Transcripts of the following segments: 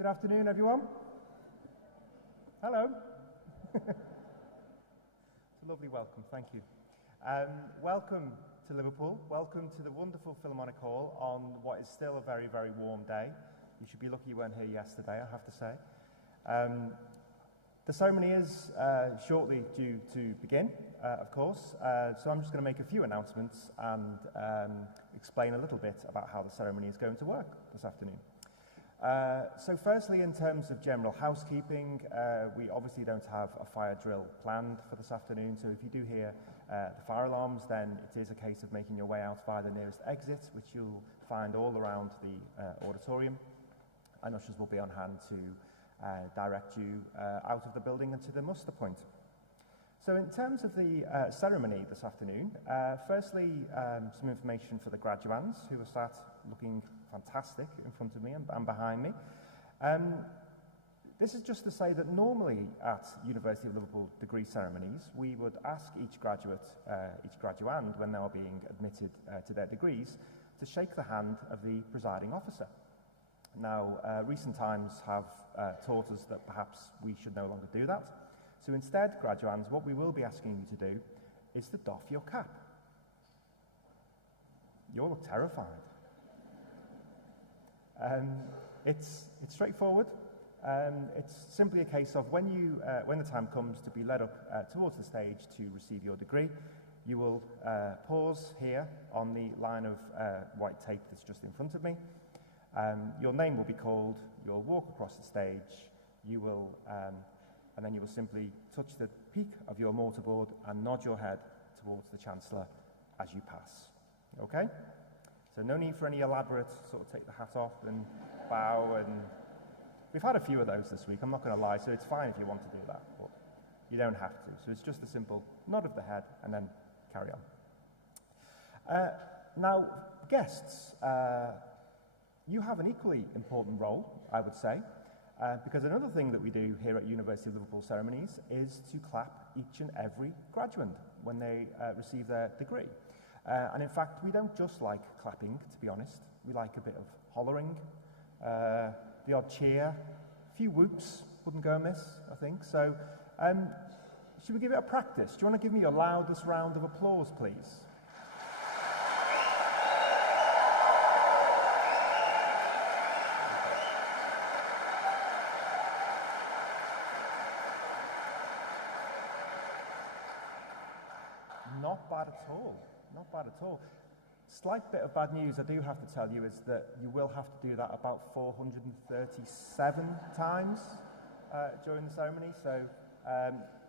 Good afternoon, everyone. Hello. It's a lovely welcome, thank you. Welcome to Liverpool. Welcome to the wonderful Philharmonic Hall on what is still a very, very warm day. You should be lucky you weren't here yesterday, I have to say. The ceremony is shortly due to begin, of course, so I'm just going to make a few announcements and explain a little bit about how the ceremony is going to work this afternoon. So firstly, in terms of general housekeeping, we obviously don't have a fire drill planned for this afternoon, so if you do hear the fire alarms, then it is a case of making your way out via the nearest exit, which you'll find all around the auditorium, and ushers will be on hand to direct you out of the building and to the muster point. So in terms of the ceremony this afternoon, firstly, some information for the graduands who are sat looking fantastic in front of me and behind me. This is just to say that normally at University of Liverpool degree ceremonies, we would ask each graduate, each graduand, when they are being admitted to their degrees, to shake the hand of the presiding officer. Now, recent times have taught us that perhaps we should no longer do that. So instead, graduands, what we will be asking you to do is to doff your cap. You all look terrified. It's straightforward. It's simply a case of when the time comes to be led up towards the stage to receive your degree, you will pause here on the line of white tape that's just in front of me. Your name will be called, you'll walk across the stage, and then you will simply touch the peak of your mortarboard and nod your head towards the chancellor as you pass. Okay? So no need for any elaborate sort of take the hat off and bow, and we've had a few of those this week, I'm not going to lie, so it's fine if you want to do that, but you don't have to. So it's just a simple nod of the head and then carry on. Now, guests, you have an equally important role, I would say, because another thing that we do here at University of Liverpool ceremonies is to clap each and every graduand when they receive their degree. And in fact, we don't just like clapping, to be honest. We like a bit of hollering, the odd cheer, a few whoops wouldn't go amiss, I think. So should we give it a practice? Do you want to give me your loudest round of applause, please? Not bad at all, not bad at all. Slight bit of bad news I do have to tell you is that you will have to do that about 437 times during the ceremony, so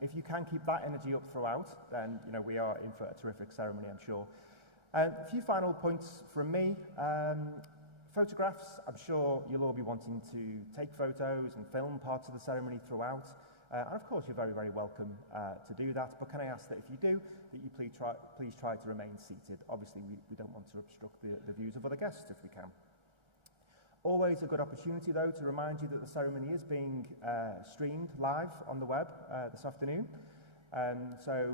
if you can keep that energy up throughout, then we are in for a terrific ceremony, I'm sure. A few final points from me. Photographs, I'm sure you'll all be wanting to take photos and film parts of the ceremony throughout. And of course, you're very, very welcome to do that. But can I ask that if you do, that you please try to remain seated. Obviously, we don't want to obstruct the views of other guests if we can. Always a good opportunity, though, to remind you that the ceremony is being streamed live on the web this afternoon. So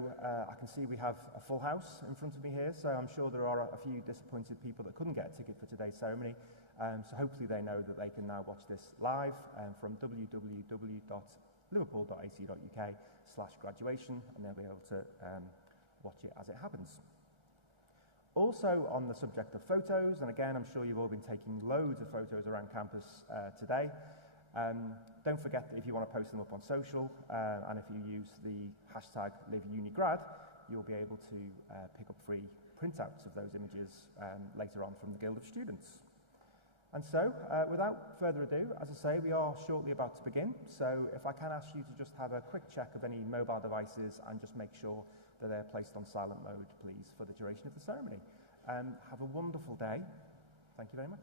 I can see we have a full house in front of me here, so I'm sure there are a few disappointed people that couldn't get a ticket for today's ceremony. So hopefully they know that they can now watch this live from www.liverpool.ac.uk/graduation, and they'll be able to watch it as it happens. Also on the subject of photos, and again I'm sure you've all been taking loads of photos around campus today, don't forget that if you want to post them up on social, and if you use the hashtag #LiveUniGrad, you'll be able to pick up free printouts of those images later on from the Guild of Students. And so, without further ado, as I say, we are shortly about to begin, so if I can ask you to just have a quick check of any mobile devices and just make sure that they're placed on silent mode, please, for the duration of the ceremony. Have a wonderful day. Thank you very much.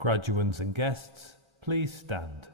Graduands and guests, please stand.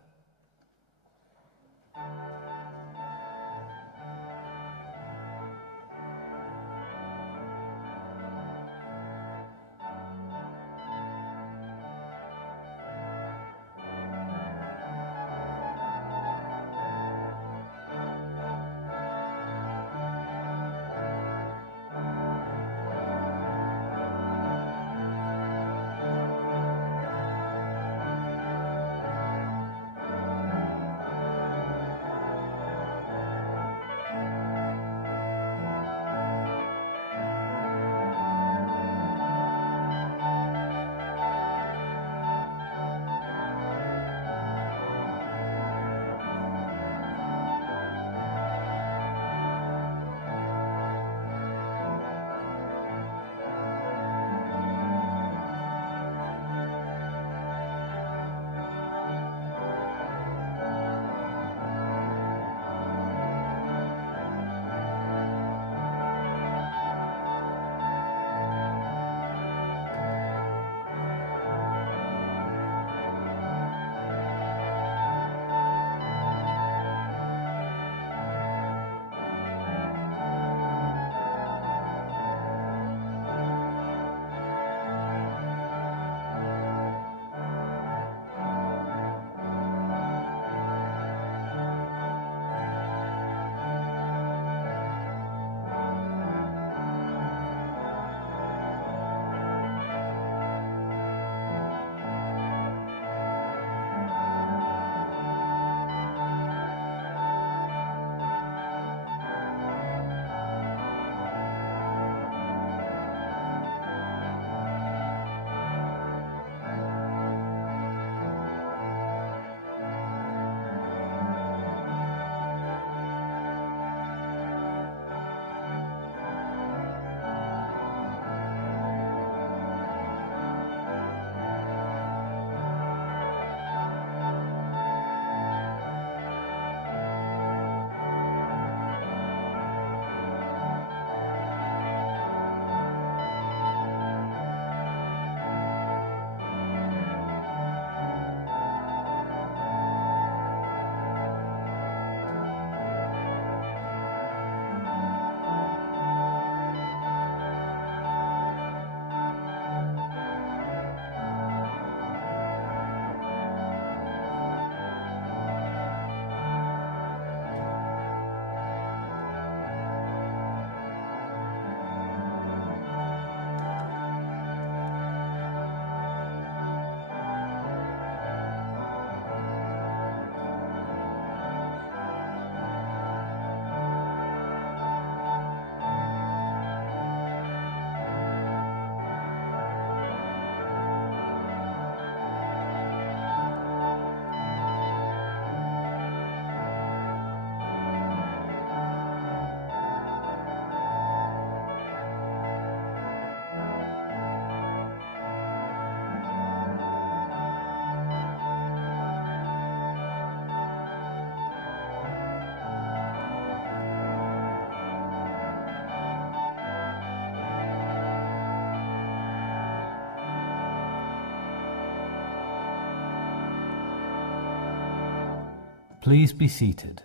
Please be seated.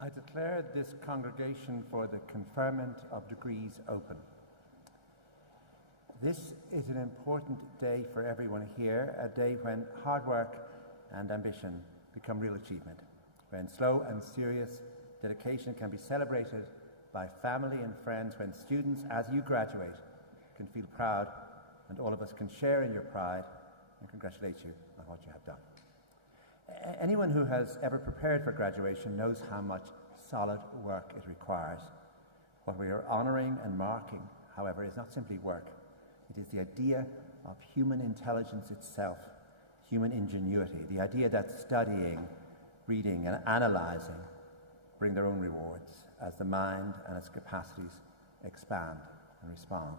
I declare this congregation for the conferment of degrees open. This is an important day for everyone here, a day when hard work and ambition become real achievement, when slow and serious dedication can be celebrated by family and friends, when students, as you graduate, can feel proud, and all of us can share in your pride and congratulate you on what you have done. Anyone who has ever prepared for graduation knows how much solid work it requires. What we are honouring and marking, however, is not simply work. It is the idea of human intelligence itself, human ingenuity, the idea that studying, reading and analysing bring their own rewards as the mind and its capacities expand and respond.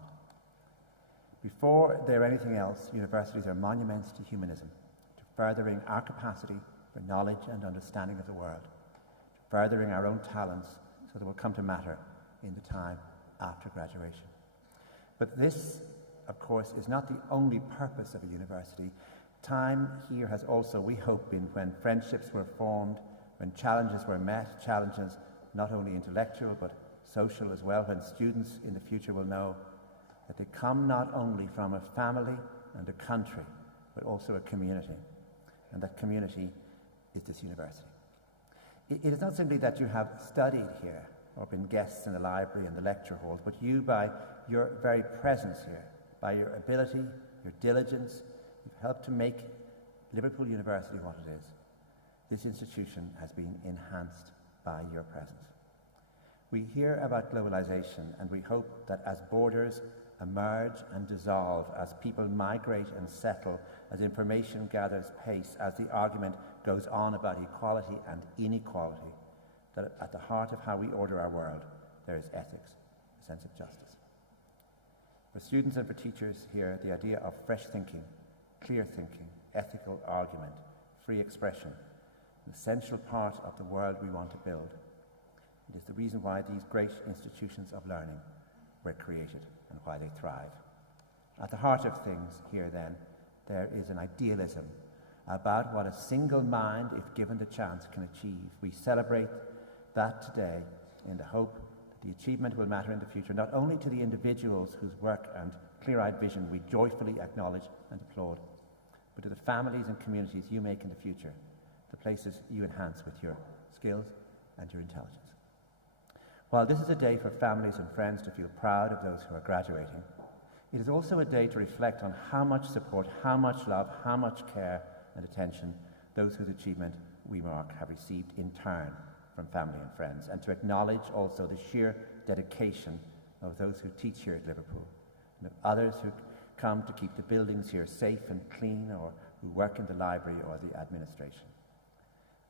Before they're anything else, universities are monuments to humanism, to furthering our capacity for knowledge and understanding of the world, to furthering our own talents so that we'll come to matter in the time after graduation. But this, of course, is not the only purpose of a university. Time here has also, we hope, been when friendships were formed, when challenges were met, challenges not only intellectual but social as well, when students in the future will know that they come not only from a family and a country, but also a community, and that community is this university. It is not simply that you have studied here or been guests in the library and the lecture halls, but you, by your very presence here, by your ability, your diligence, you've helped to make Liverpool University what it is. This institution has been enhanced by your presence. We hear about globalization, and we hope that as borders emerge and dissolve, as people migrate and settle, as information gathers pace, as the argument goes on about equality and inequality, that at the heart of how we order our world, there is ethics, a sense of justice. For students and for teachers here, the idea of fresh thinking, clear thinking, ethical argument, free expression, an essential part of the world we want to build. It is the reason why these great institutions of learning were created and why they thrive. At the heart of things here, then, there is an idealism about what a single mind, if given the chance, can achieve. We celebrate that today in the hope that the achievement will matter in the future, not only to the individuals whose work and clear-eyed vision we joyfully acknowledge and applaud, but to the families and communities you make in the future, the places you enhance with your skills and your intelligence. While this is a day for families and friends to feel proud of those who are graduating, it is also a day to reflect on how much support, how much love, how much care and attention those whose achievement we mark have received in turn from family and friends, and to acknowledge also the sheer dedication of those who teach here at Liverpool, and of others who come to keep the buildings here safe and clean, or who work in the library or the administration.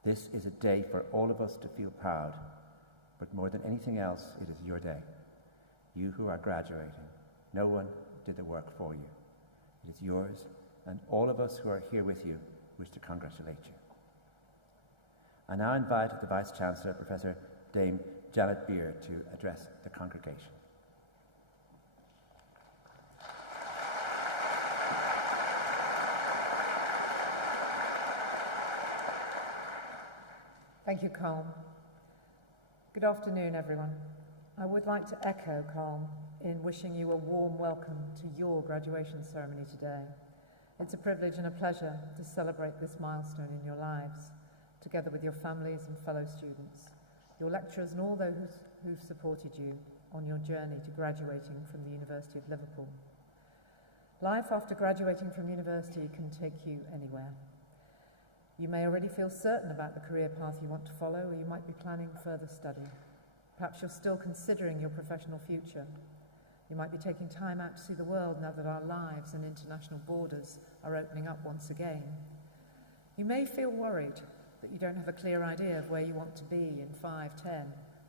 This is a day for all of us to feel proud, but more than anything else, it is your day. You who are graduating, no one did the work for you. It is yours, and all of us who are here with you wish to congratulate you. I now invite the Vice-Chancellor, Professor Dame Janet Beer, to address the congregation. Thank you, Colm. Good afternoon, everyone. I would like to echo Colm in wishing you a warm welcome to your graduation ceremony today. It's a privilege and a pleasure to celebrate this milestone in your lives, together with your families and fellow students, your lecturers and all those who've supported you on your journey to graduating from the University of Liverpool. Life after graduating from university can take you anywhere. You may already feel certain about the career path you want to follow, or you might be planning further study. Perhaps you're still considering your professional future. You might be taking time out to see the world now that our lives and international borders are opening up once again. You may feel worried that you don't have a clear idea of where you want to be in 5, 10,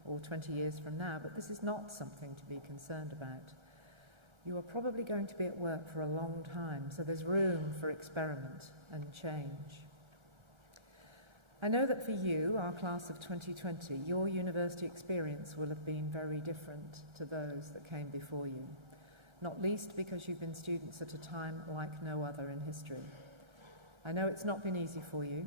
or 20 years from now, but this is not something to be concerned about. You are probably going to be at work for a long time, so there's room for experiment and change. I know that for you, our class of 2020, your university experience will have been very different to those that came before you, not least because you've been students at a time like no other in history. I know it's not been easy for you.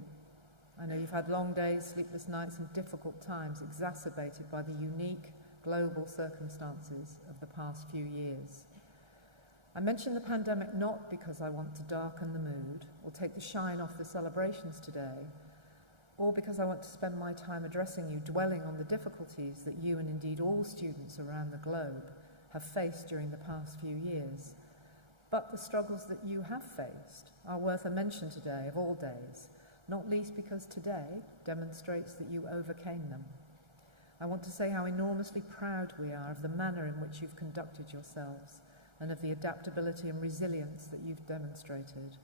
I know you've had long days, sleepless nights, and difficult times exacerbated by the unique global circumstances of the past few years. I mention the pandemic not because I want to darken the mood or take the shine off the celebrations today, or because I want to spend my time addressing you, dwelling on the difficulties that you and indeed all students around the globe have faced during the past few years. But the struggles that you have faced are worth a mention today of all days, not least because today demonstrates that you overcame them. I want to say how enormously proud we are of the manner in which you've conducted yourselves and of the adaptability and resilience that you've demonstrated.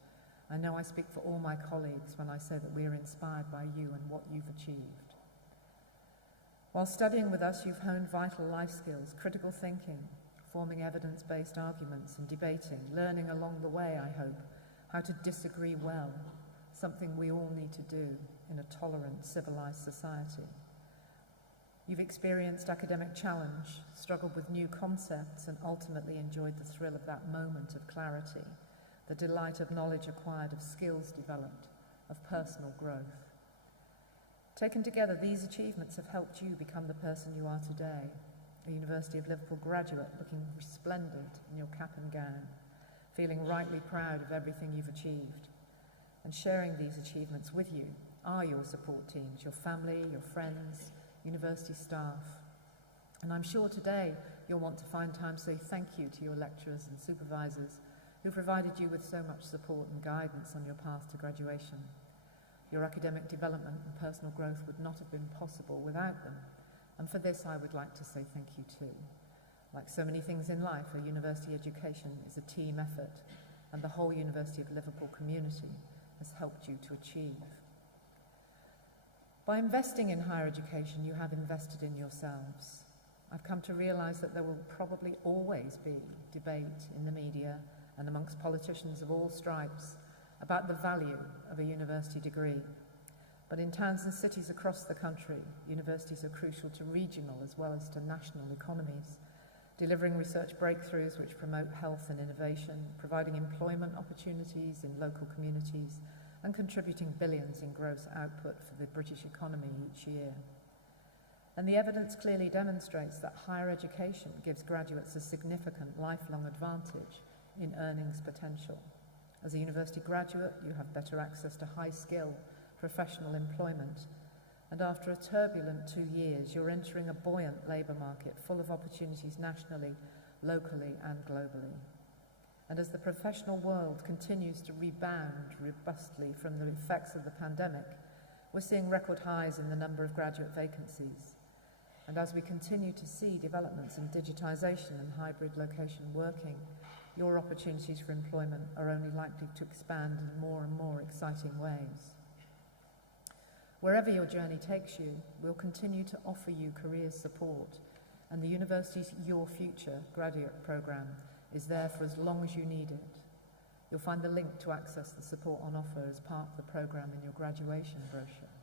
I know I speak for all my colleagues when I say that we are inspired by you and what you've achieved. While studying with us, you've honed vital life skills, critical thinking, forming evidence-based arguments and debating, learning along the way, I hope, how to disagree well, something we all need to do in a tolerant, civilized society. You've experienced academic challenge, struggled with new concepts, and ultimately enjoyed the thrill of that moment of clarity, the delight of knowledge acquired, of skills developed, of personal growth. Taken together, these achievements have helped you become the person you are today, a University of Liverpool graduate looking resplendent in your cap and gown, feeling rightly proud of everything you've achieved. And sharing these achievements with you are your support teams, your family, your friends, university staff. And I'm sure today you'll want to find time to say thank you to your lecturers and supervisors who provided you with so much support and guidance on your path to graduation. Your academic development and personal growth would not have been possible without them. And for this, I would like to say thank you too. Like so many things in life, a university education is a team effort, and the whole University of Liverpool community has helped you to achieve. By investing in higher education, you have invested in yourselves. I've come to realise that there will probably always be debate in the media and amongst politicians of all stripes about the value of a university degree. But in towns and cities across the country, universities are crucial to regional as well as to national economies, delivering research breakthroughs which promote health and innovation, providing employment opportunities in local communities, and contributing billions in gross output for the British economy each year. And the evidence clearly demonstrates that higher education gives graduates a significant lifelong advantage in earnings potential. As a university graduate, you have better access to high-skill professional employment, and after a turbulent 2 years, you're entering a buoyant labour market full of opportunities nationally, locally, and globally. And as the professional world continues to rebound robustly from the effects of the pandemic, we're seeing record highs in the number of graduate vacancies. And as we continue to see developments in digitisation and hybrid location working, your opportunities for employment are only likely to expand in more and more exciting ways. Wherever your journey takes you, we'll continue to offer you career support, and the university's Your Future graduate programme is there for as long as you need it. You'll find the link to access the support on offer as part of the programme in your graduation brochure.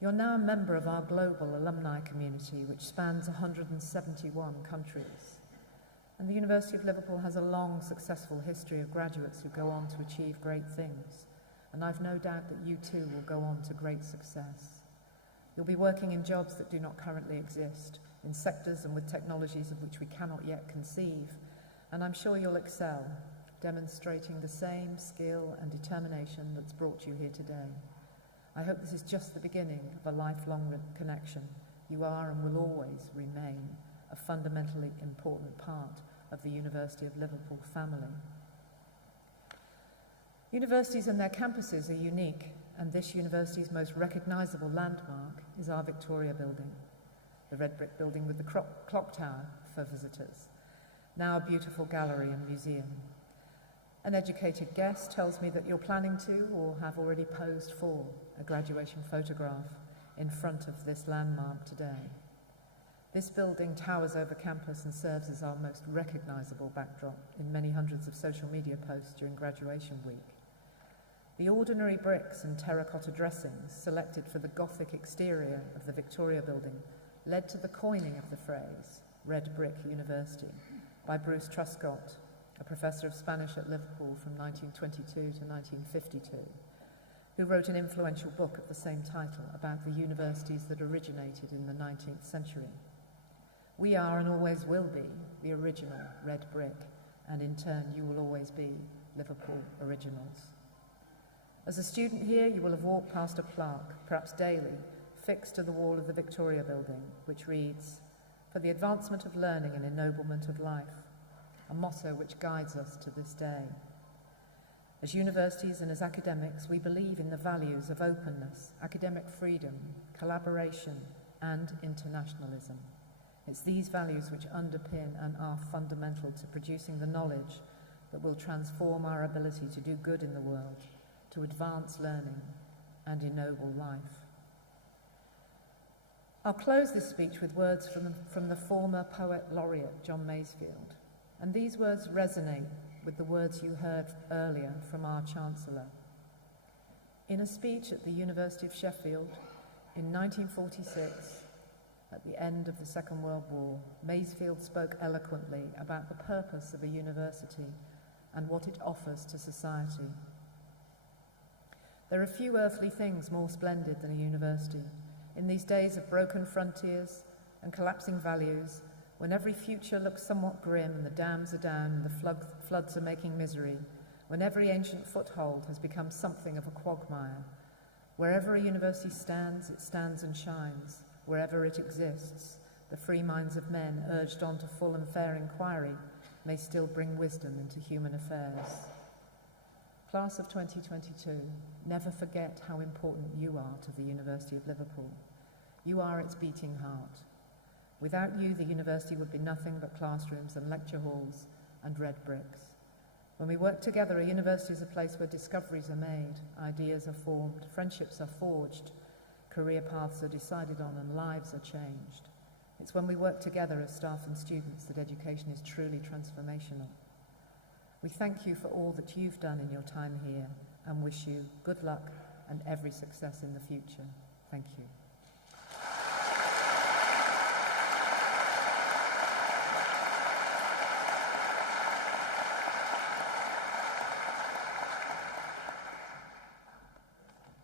You're now a member of our global alumni community, which spans 171 countries. And the University of Liverpool has a long, successful history of graduates who go on to achieve great things. And I've no doubt that you too will go on to great success. You'll be working in jobs that do not currently exist, in sectors and with technologies of which we cannot yet conceive, and I'm sure you'll excel, demonstrating the same skill and determination that's brought you here today. I hope this is just the beginning of a lifelong connection. You are and will always remain a fundamentally important part of the University of Liverpool family. Universities and their campuses are unique, and this university's most recognisable landmark is our Victoria building, the red brick building with the clock tower for visitors, now a beautiful gallery and museum. An educated guest tells me that you're planning to or have already posed for a graduation photograph in front of this landmark today. This building towers over campus and serves as our most recognisable backdrop in many hundreds of social media posts during graduation week. The ordinary bricks and terracotta dressings selected for the Gothic exterior of the Victoria building led to the coining of the phrase, Red Brick University, by Bruce Truscott, a professor of Spanish at Liverpool from 1922 to 1952, who wrote an influential book of the same title about the universities that originated in the 19th century. We are and always will be the original red brick, and in turn you will always be Liverpool originals. As a student here, you will have walked past a plaque, perhaps daily, fixed to the wall of the Victoria building, which reads, "For the advancement of learning and ennoblement of life," a motto which guides us to this day. As universities and as academics, we believe in the values of openness, academic freedom, collaboration, and internationalism. It's these values which underpin and are fundamental to producing the knowledge that will transform our ability to do good in the world, to advance learning, and ennoble life. I'll close this speech with words from the former poet laureate John Masefield, and these words resonate with the words you heard earlier from our chancellor. In a speech at the University of Sheffield in 1946, at the end of the Second World War, Masefield spoke eloquently about the purpose of a university and what it offers to society. There are few earthly things more splendid than a university. In these days of broken frontiers and collapsing values, when every future looks somewhat grim and the dams are down and the floods are making misery, when every ancient foothold has become something of a quagmire, wherever a university stands, it stands and shines. Wherever it exists, the free minds of men, urged on to full and fair inquiry, may still bring wisdom into human affairs. Class of 2022, never forget how important you are to the University of Liverpool. You are its beating heart. Without you, the university would be nothing but classrooms and lecture halls and red bricks. When we work together, a university is a place where discoveries are made, ideas are formed, friendships are forged, career paths are decided on, and lives are changed. It's when we work together as staff and students that education is truly transformational. We thank you for all that you've done in your time here and wish you good luck and every success in the future. Thank you.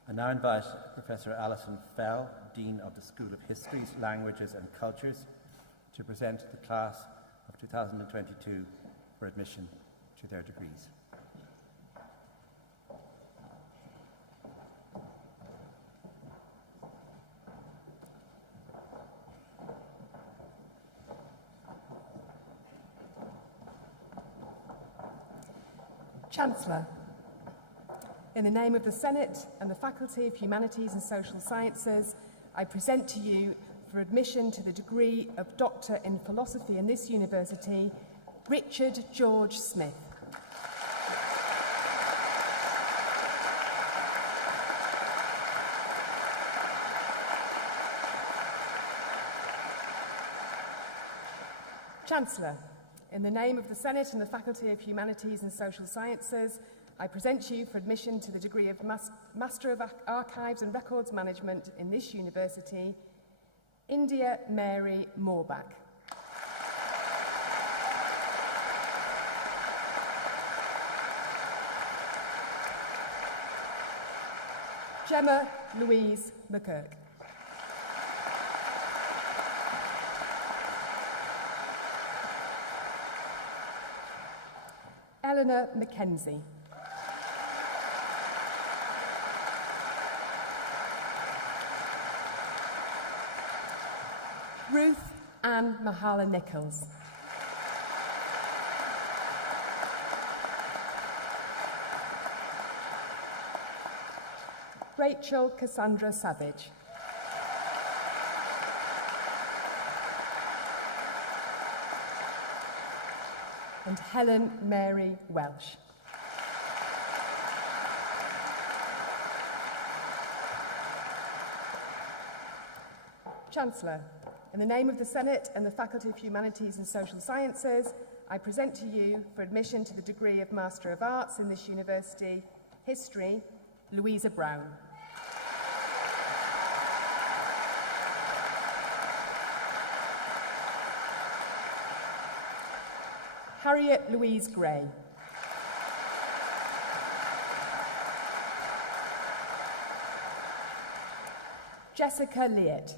I now invite Professor Alison Fell, Dean of the School of Histories, Languages and Cultures, to present the class of 2022 for admission to their degrees. Chancellor, in the name of the Senate and the Faculty of Humanities and Social Sciences, I present to you for admission to the degree of Doctor in Philosophy in this university, Richard George Smith. Chancellor, in the name of the Senate and the Faculty of Humanities and Social Sciences, I present you for admission to the degree of Master of Archives and Records Management in this university, India Mary Moorbach. Gemma Louise McKirk. Eleanor Mackenzie. Ruth Ann Mahala Nichols. Rachel Cassandra Savage. And Helen Mary Welsh. Chancellor, in the name of the Senate and the Faculty of Humanities and Social Sciences, I present to you for admission to the degree of Master of Arts in this university, History, Louisa Brown. Harriet Louise Gray. Jessica Leatt.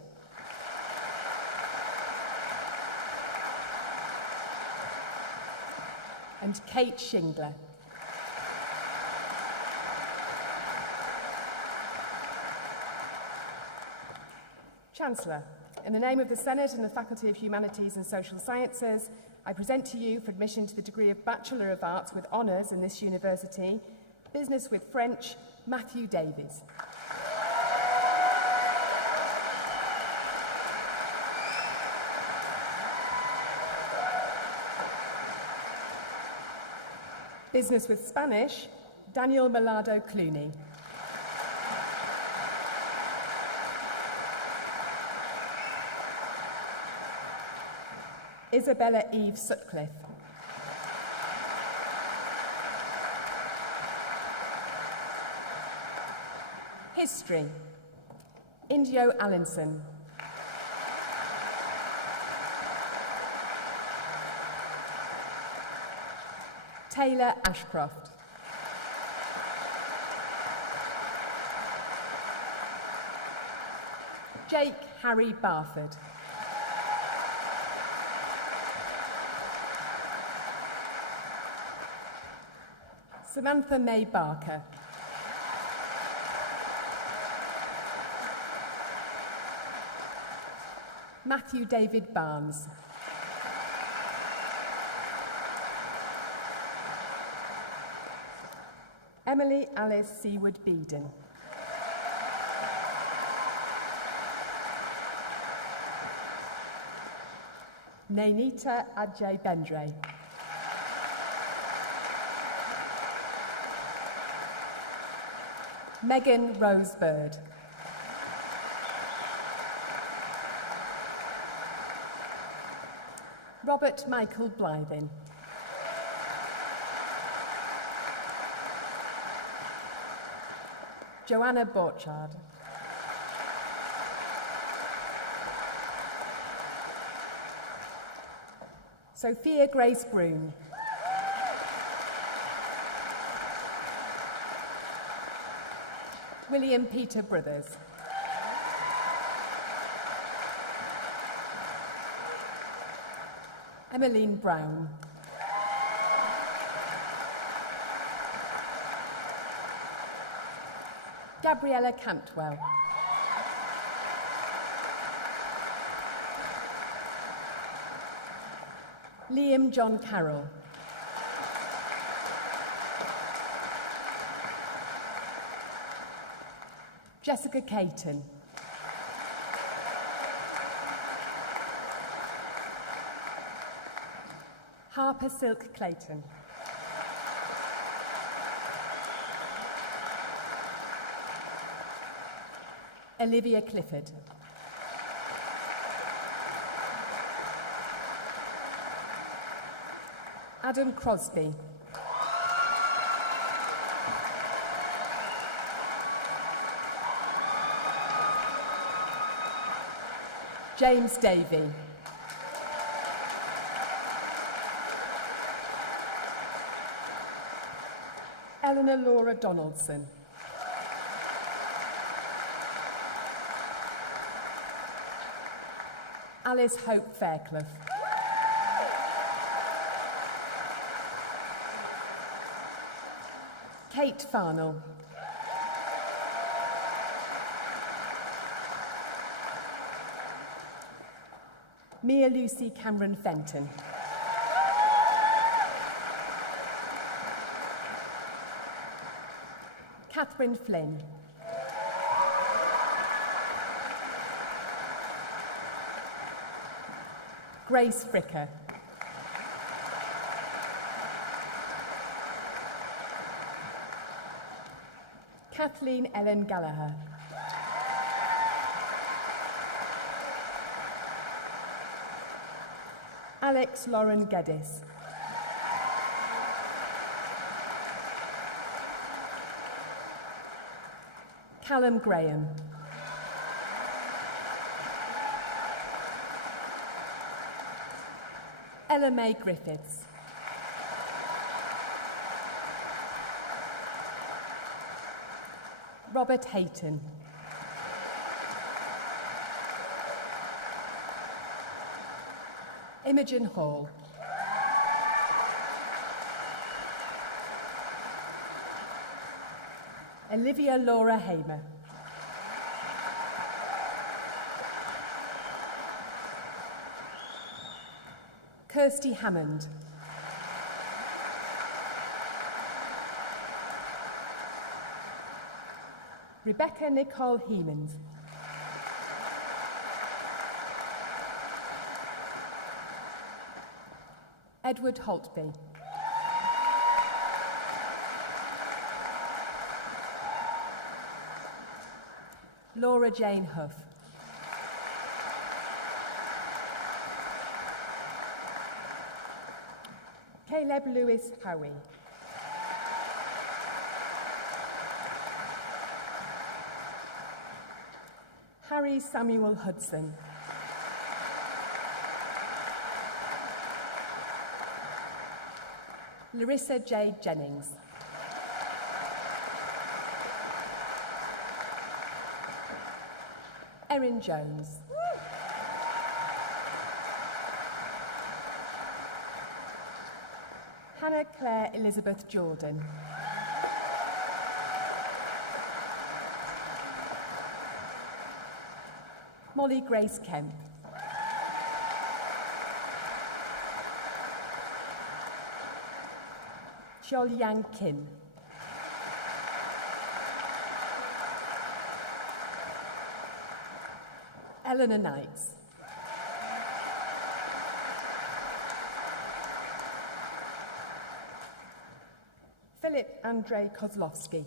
And Kate Shingler. Chancellor, in the name of the Senate and the Faculty of Humanities and Social Sciences, I present to you for admission to the degree of Bachelor of Arts with Honours in this university, Business with French, Matthew Davies. Business with Spanish, Daniel Melado Clooney. Isabella Eve Sutcliffe. History, Indio Allinson. Taylor Ashcroft. Jake Harry Barford. Samantha May Barker. Matthew David Barnes. Emily Alice Seaward Beedon. Nainita Ajay Bendre. Megan Rose Bird. Robert Michael Blythin. Joanna Borchard. Sophia Grace Broom. William Peter Brothers. Emmeline Brown. Gabriella Cantwell. Liam John Carroll. Jessica Caton. Harper Silk Clayton. Olivia Clifford. Adam Crosby. James Davey. Eleanor Laura Donaldson. Alice Hope Fairclough. Kate Farnell. Mia Lucy Cameron Fenton. Catherine Flynn. Grace Fricker. Kathleen Ellen Gallagher. Alex Lauren Geddes. Callum Graham. Ella May Griffiths. Robert Hayton. Imogen Hall. Olivia Laura Hamer. Kirsty Hammond. Rebecca Nicole Hemans. Edward Holtby. Laura Jane Huff. Caleb Lewis Howie. Harry Samuel Hudson. Larissa J. Jennings. Erin Jones. Hannah Claire Elizabeth Jordan. Molly Grace Kemp. Chol Yang Kim. Eleanor Knights. Philip Andrei Kozlowski.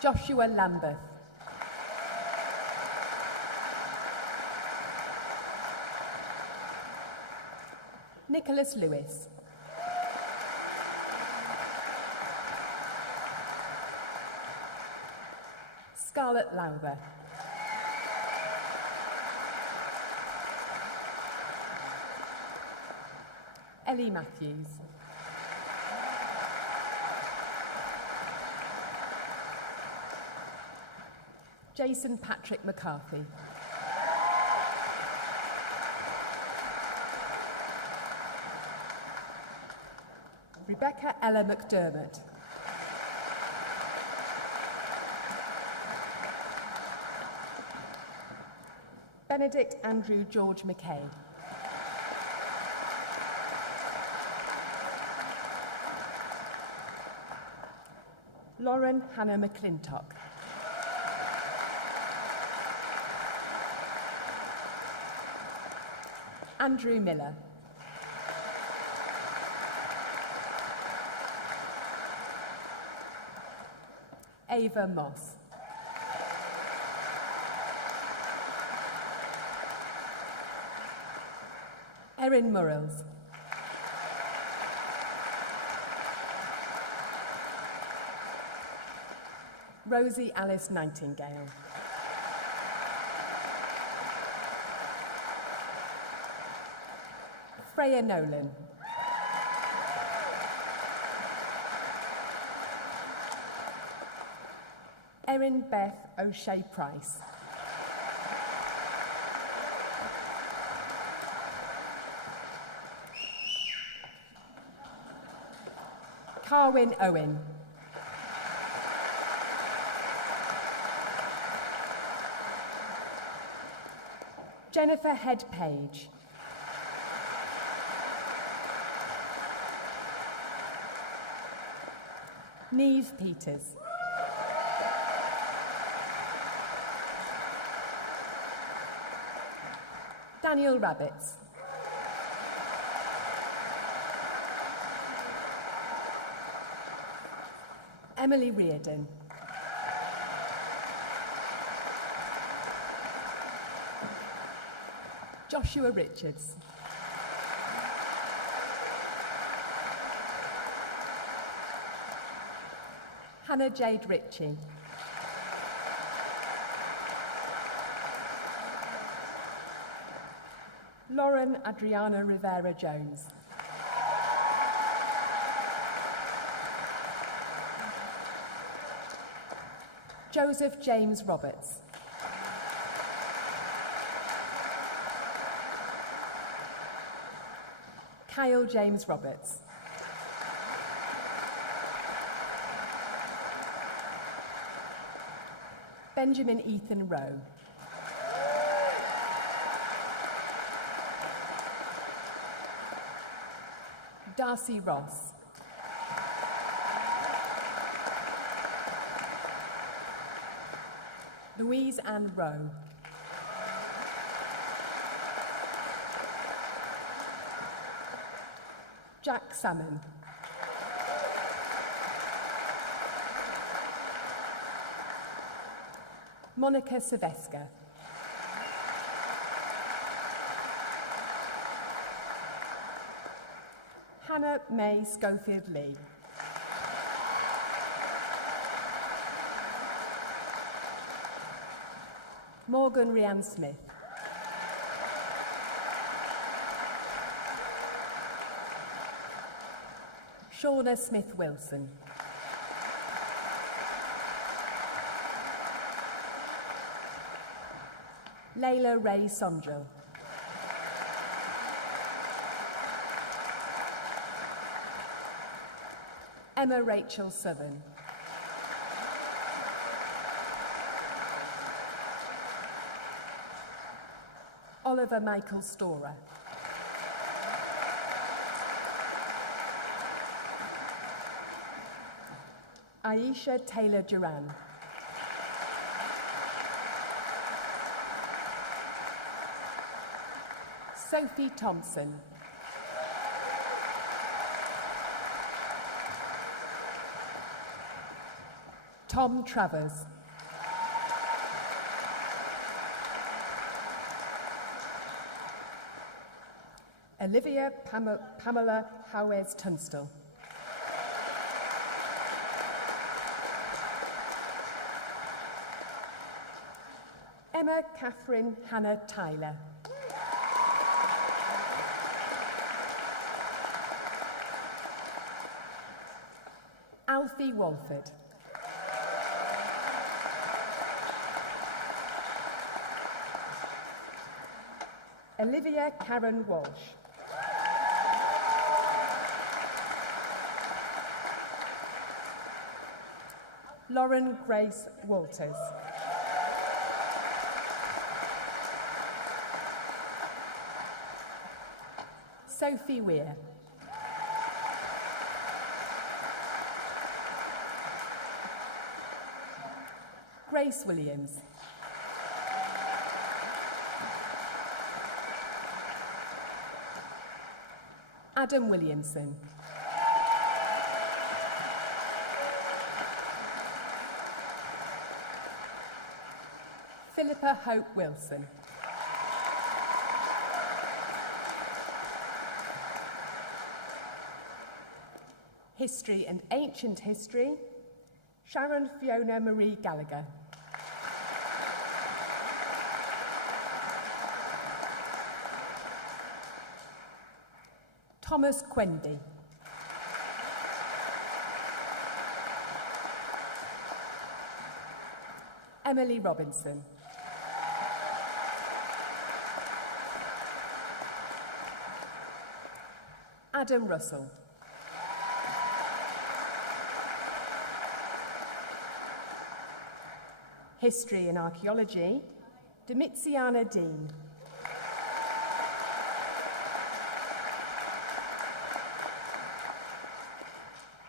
Joshua Lambeth. Nicholas Lewis. Scarlett Lowther. Ellie Matthews. Jason Patrick McCarthy. Rebecca Ella McDermott. Benedict Andrew George McKay. Lauren Hannah McClintock. Andrew Miller. Ava Moss. Erin Murrells. Rosie Alice Nightingale. Freya Nolan. Erin Beth O'Shea Price. Carwyn Owen. Jennifer Head Page. Neve Peters. Daniel Rabbits. Emily Reardon. Joshua Richards. Hannah Jade Ritchie. Lauren Adriana Rivera Jones. Joseph James Roberts. Kyle James Roberts. Benjamin Ethan Rowe. Darcy Ross. Louise Ann Rowe. Jack Salmon. Monica Silvesca. Hannah May Schofield Lee. Morgan Rhiann Smith. Shauna Smith-Wilson. Layla Ray Sondrel. Emma Rachel Southern. Oliver Michael Storer. Aisha Taylor Duran. Sophie Thompson. Tom Travers. Olivia Pamela Howes Tunstall. Emma Catherine Hannah Tyler. Alfie Walford. Olivia Karen Walsh. Lauren Grace Walters. Sophie Weir. Grace Williams. Adam Williamson. Philippa Hope Wilson. History and Ancient History, Sharon Fiona Marie Gallagher. Thomas Quenby. Emily Robinson. Adam Russell. History and Archaeology, Domiziana Dean.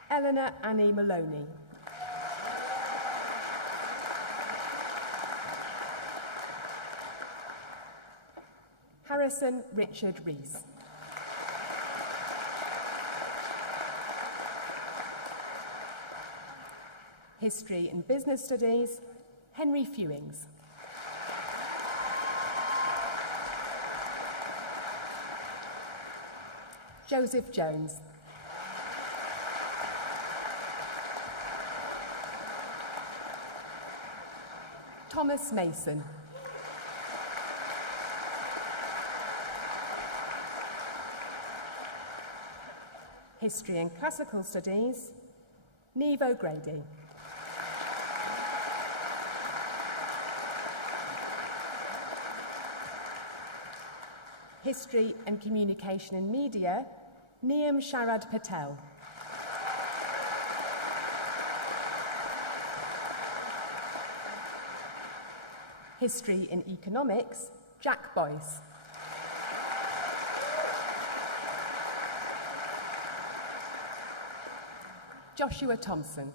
Eleanor Annie Maloney. Harrison Richard Rees. History and Business Studies, Henry Fewings. Joseph Jones. Thomas Mason. History and Classical Studies, Neve O'Grady. History and Communication and Media, Niyam Sharad Patel. History and Economics, Jack Boyce. Joshua Thompson.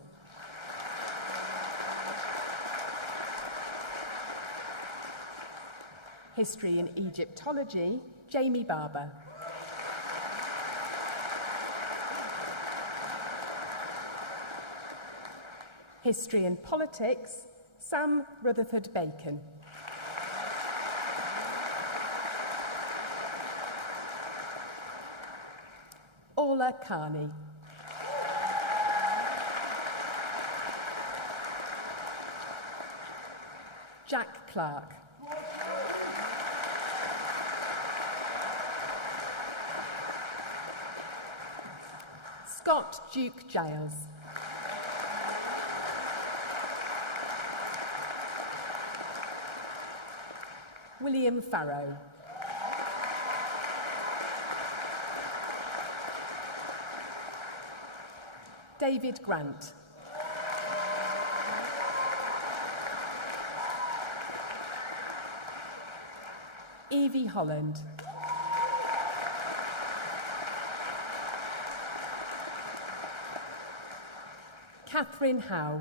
History and Egyptology, Jamie Barber. History and Politics, Sam Rutherford Bacon. Orla Carney. Jack Clark. Scott Duke Giles. William Farrow. David Grant. Evie Holland. Catherine Howe.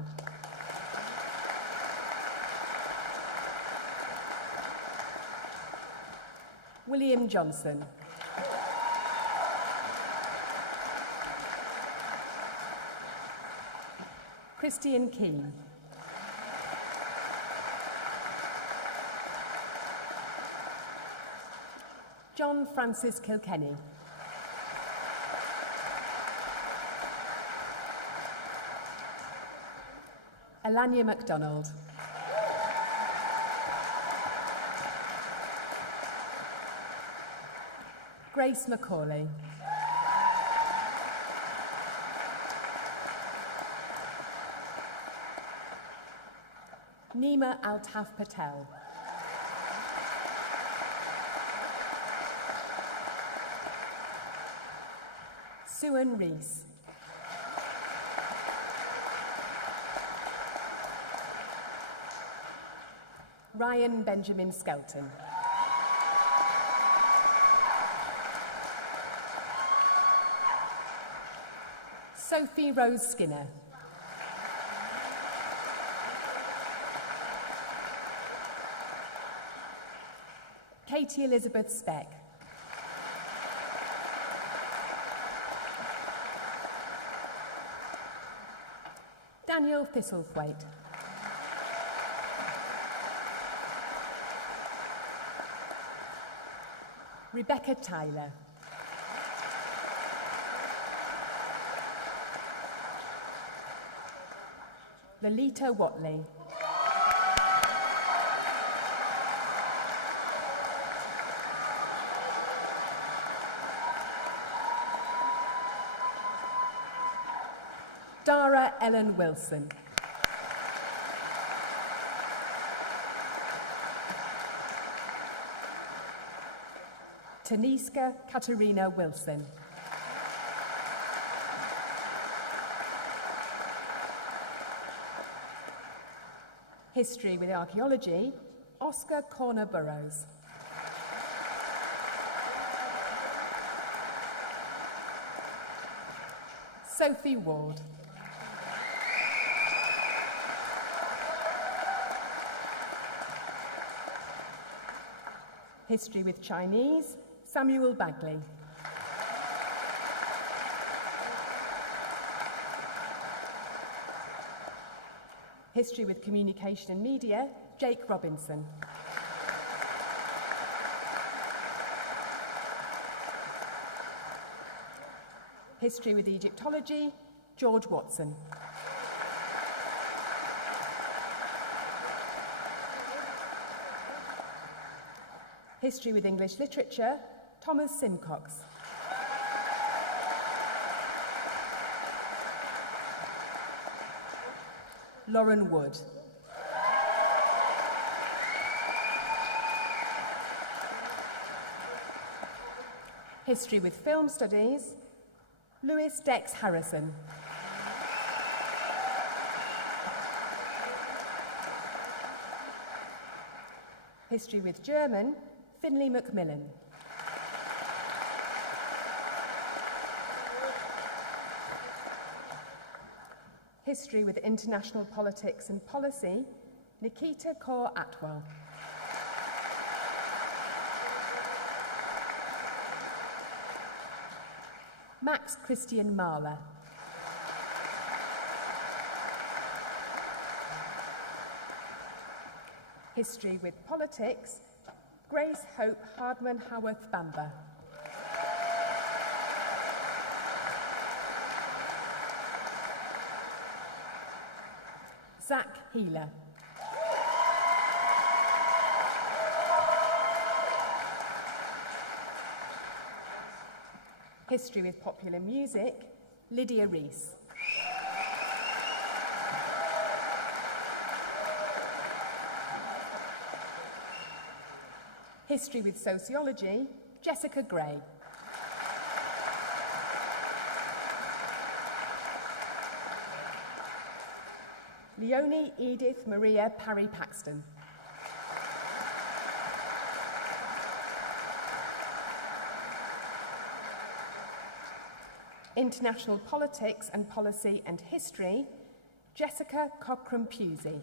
William Johnson. Christian Keane. John Francis Kilkenny. Elania MacDonald. Grace Macaulay. Nima Altaf Patel. Suan Rees. Ryan Benjamin Skelton. Sophie Rose Skinner. Katie Elizabeth Speck. Daniel Thistlethwaite. Rebecca Tyler. Lolita Watley. Dara Ellen Wilson. Taniska Katerina Wilson. History with Archaeology, Oscar Corner Burrows. Sophie Ward. History with Chinese, Samuel Bagley. History with Communication and Media, Jake Robinson. History with Egyptology, George Watson. History with English Literature, Thomas Simcox. Lauren Wood. History with Film Studies, Lewis Dex Harrison. History with German, Finlay Macmillan. History with International Politics and Policy, Nikita Kaur Atwell. Max Christian Mahler. History with Politics, Grace Hope Hardman Haworth Bamber. Zach Healer. History with Popular Music, Lydia Rees. History with Sociology, Jessica Gray. Leonie Edith Maria Parry-Paxton. International Politics and Policy and History, Jessica Cochrane-Pusey.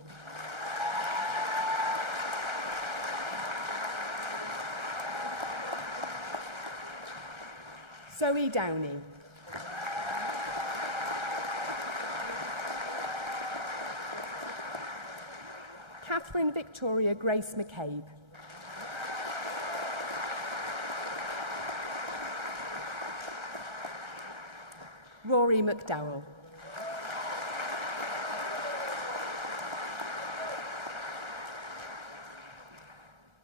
Zoe Downey. Catherine Victoria Grace McCabe. Rory McDowell.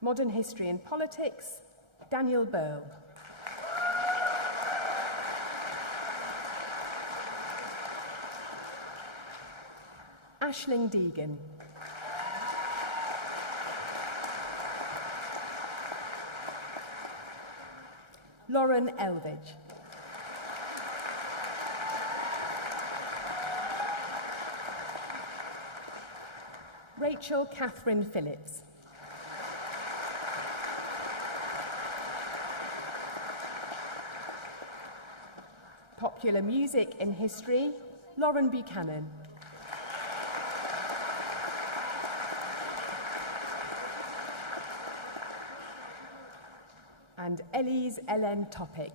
Modern History and Politics, Daniel Burl. Aisling Deegan. Lauren Elvidge. Rachel Catherine Phillips. Popular Music in History, Lauren Buchanan. And Elise Ellen Topic.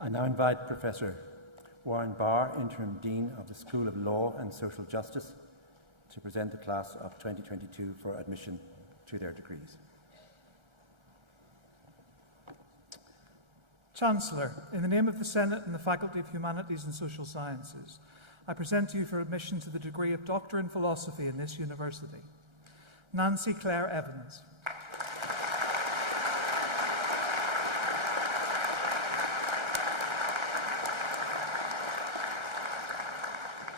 I now invite Professor Warren Barr, Interim Dean of the School of Law and Social Justice, to present the class of 2022 for admission to their degrees. Chancellor, in the name of the Senate and the Faculty of Humanities and Social Sciences, I present to you for admission to the degree of Doctor in Philosophy in this university, Nancy Claire Evans.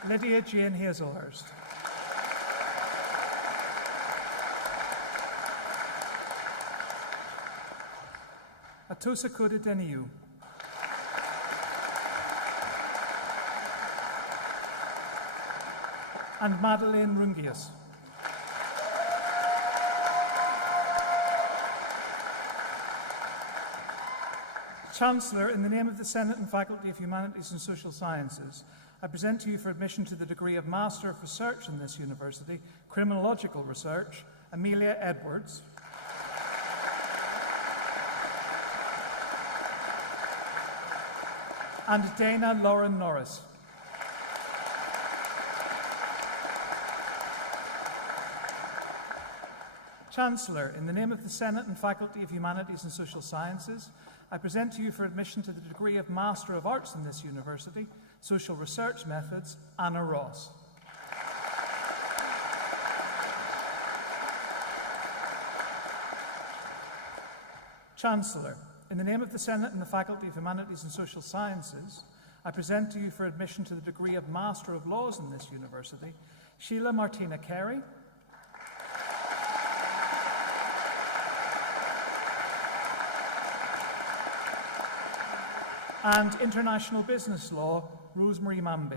Lydia Jane Hazelhurst. Atosa Kuda Deniu. And Madeleine Rungius. Chancellor, in the name of the Senate and Faculty of Humanities and Social Sciences, I present to you for admission to the degree of Master of Research in this university, Criminological Research, Amelia Edwards. And Dana Lauren Norris. Chancellor, in the name of the Senate and Faculty of Humanities and Social Sciences, I present to you for admission to the degree of Master of Arts in this university, Social Research Methods, Anna Ross. Chancellor, in the name of the Senate and the Faculty of Humanities and Social Sciences, I present to you for admission to the degree of Master of Laws in this university, Sheila Martina Carey, and International Business Law, Rosemary Mamby.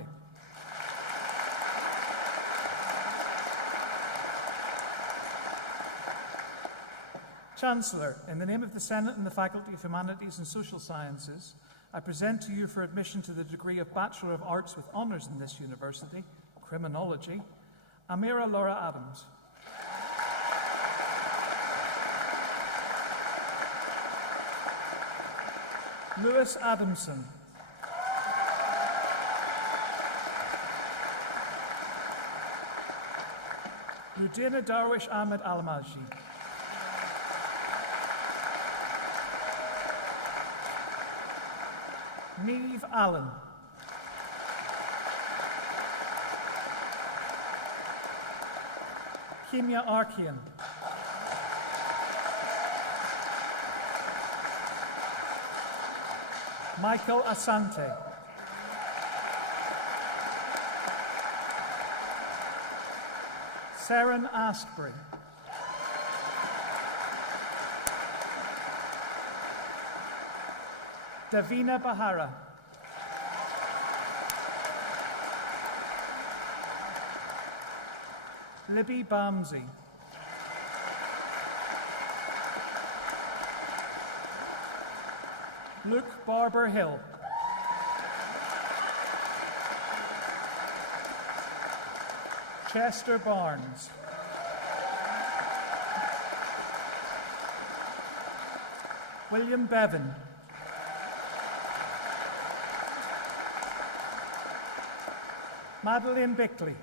Chancellor, in the name of the Senate and the Faculty of Humanities and Social Sciences, I present to you for admission to the degree of Bachelor of Arts with Honours in this university, Criminology, Amira Laura Adams. Lewis Adamson. Rudina Darwish Ahmed Alamaji. Neve Allen. Kimia Arkian. Michael Asante. Seren Askbury. Davina Bahara. Libby Bamsey. Luke Barber Hill. Chester Barnes. William Bevan. Madeleine Bickley.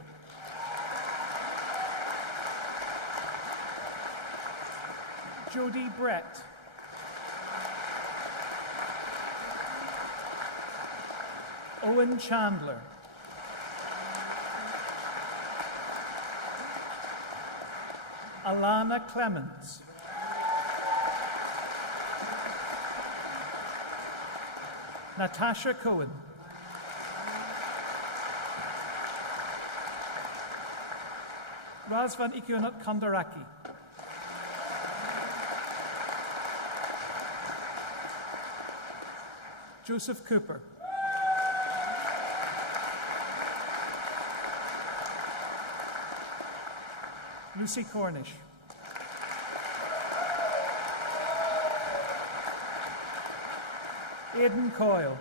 Jody Brett. Owen Chandler. Alana Clements. Natasha Cohen. Razvan Ikionat Kandaraki. Joseph Cooper. Lucy Cornish. Aidan Coyle.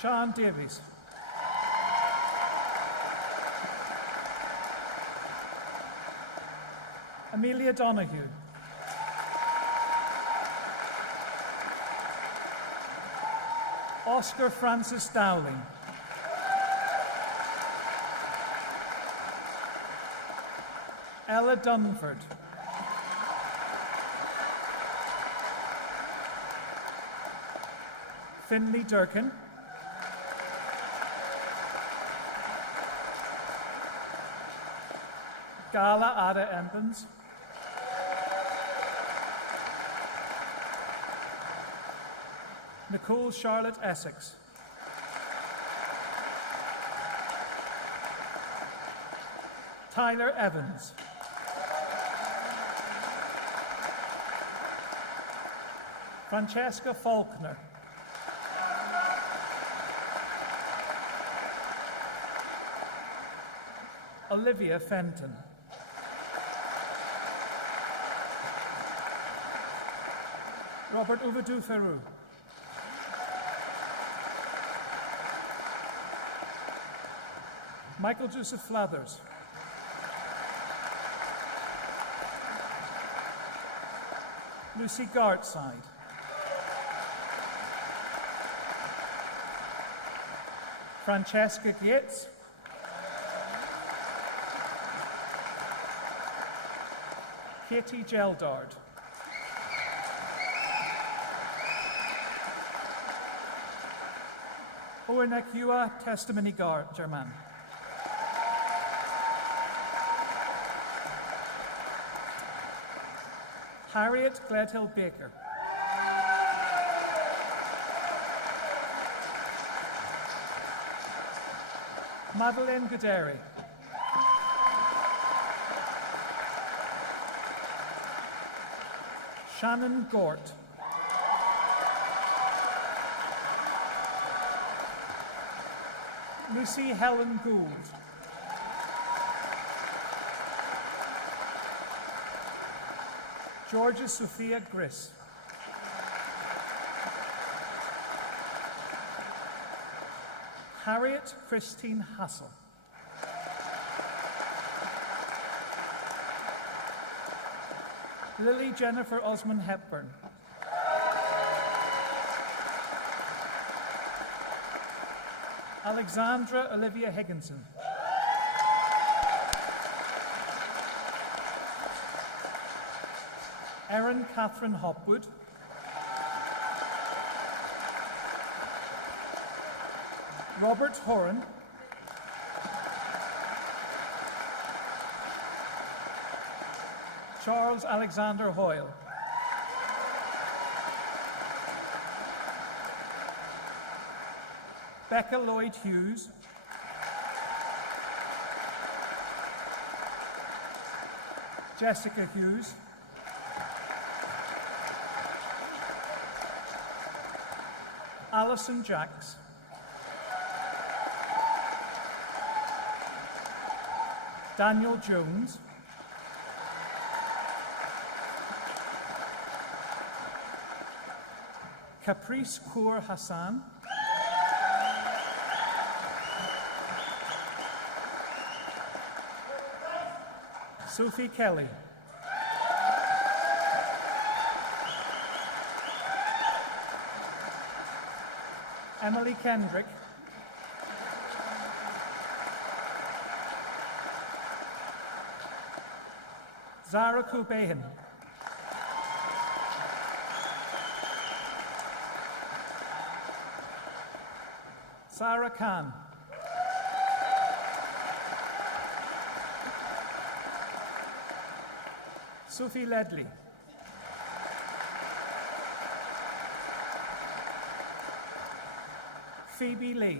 Sean Davies. Amelia Donahue. Oscar Francis Dowling. Ella Dunford. Finley Durkin. Gala Ada Embens. Nicole Charlotte Essex. Tyler Evans. Francesca Faulkner. Olivia Fenton. Robert Overdue Ferrou. Michael Joseph Flathers. Lucy Gartside. Francesca Yates. Katie Geldard. Owenekua Testimony German. Harriet Gledhill Baker. Madeleine Goderi. Shannon Gort. Lucy Helen Gould. Georgia Sophia Griss. Harriet Christine Hassel. Lily Jennifer Osmond Hepburn. Alexandra Olivia Higginson. Erin Catherine Hopwood. Robert Horan. Charles Alexander Hoyle. Becca Lloyd Hughes. Jessica Hughes. Alison Jacks. Daniel Jones. Caprice Kaur Hassan. Sophie Kelly. Emily Kendrick. Zara Kubehin. Sarah Khan. Sophie Ledley. Phoebe Lee.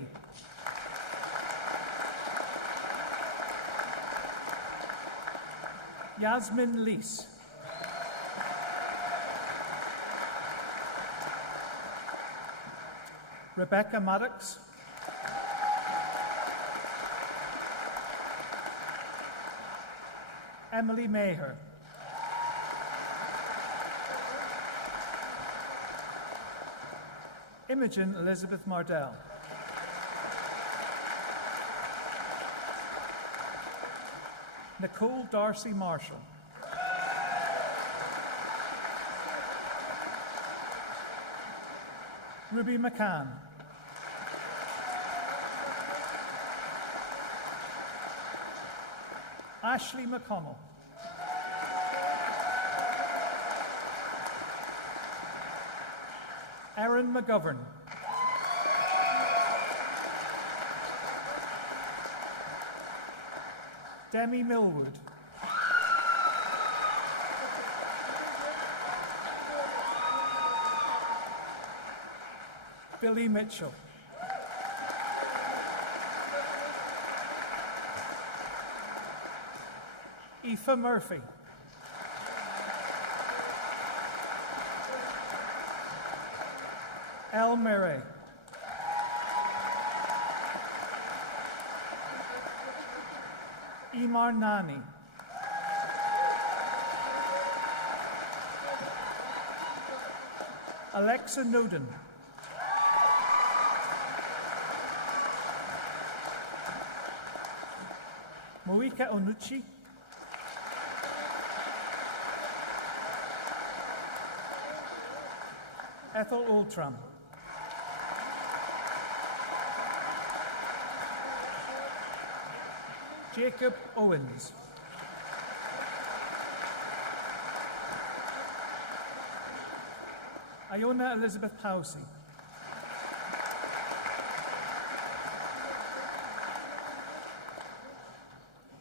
Yasmin Lees. Rebecca Maddox. Emily Maher. Imogen Elizabeth Mardell. Nicole Darcy Marshall. Ruby McCann. Ashley McConnell. Erin McGovern. Demi Millwood. Billy Mitchell. Aoife Murphy. Elle Murray. Imar Nani. Alexa Noden. Moika Onuchi. Ethel Oldtram. Jacob Owens. Iona Elizabeth Powsey.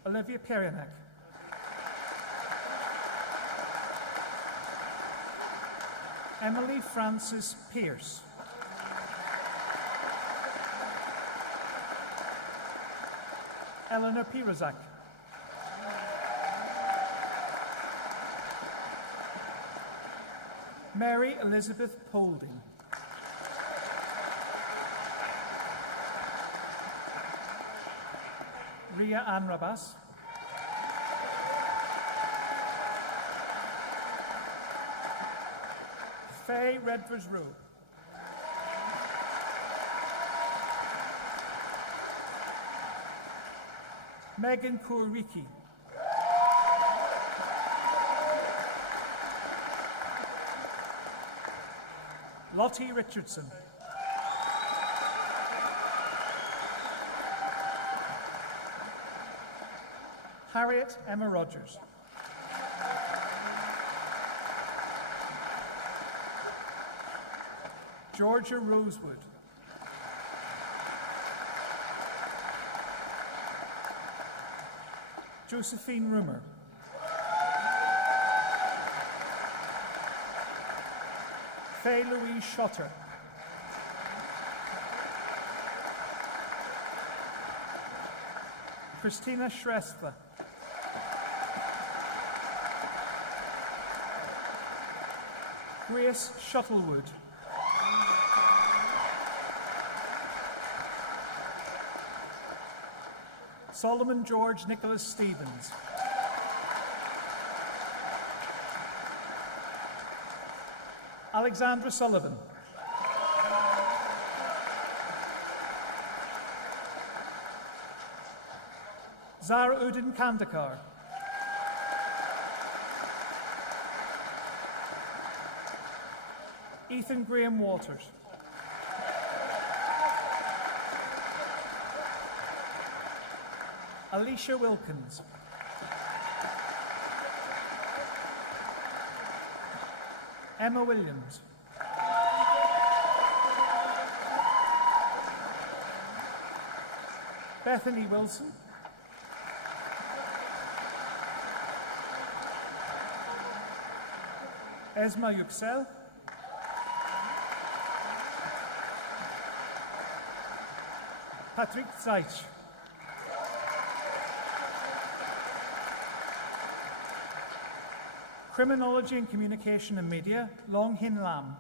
Olivia Perianek. Emily Frances Pierce. Eleanor Pirazak. Mary Elizabeth Polding. Ria Ann Rabas. Faye Redvers Rowe. Megan Kouriki. Lottie Richardson. Harriet Emma Rogers. Georgia Rosewood. Josephine Rumor. Faye Louise Schotter. Christina Shrestha. Grace Shuttlewood. Solomon George Nicholas Stevens. Alexandra Sullivan. Zara Udin Kandakar. Ethan Graham Walters. Alicia Wilkins. Emma Williams. Bethany Wilson. Esma Yüksel. Patrick Zeitz. Criminology and Communication and Media, Long Hin Lam.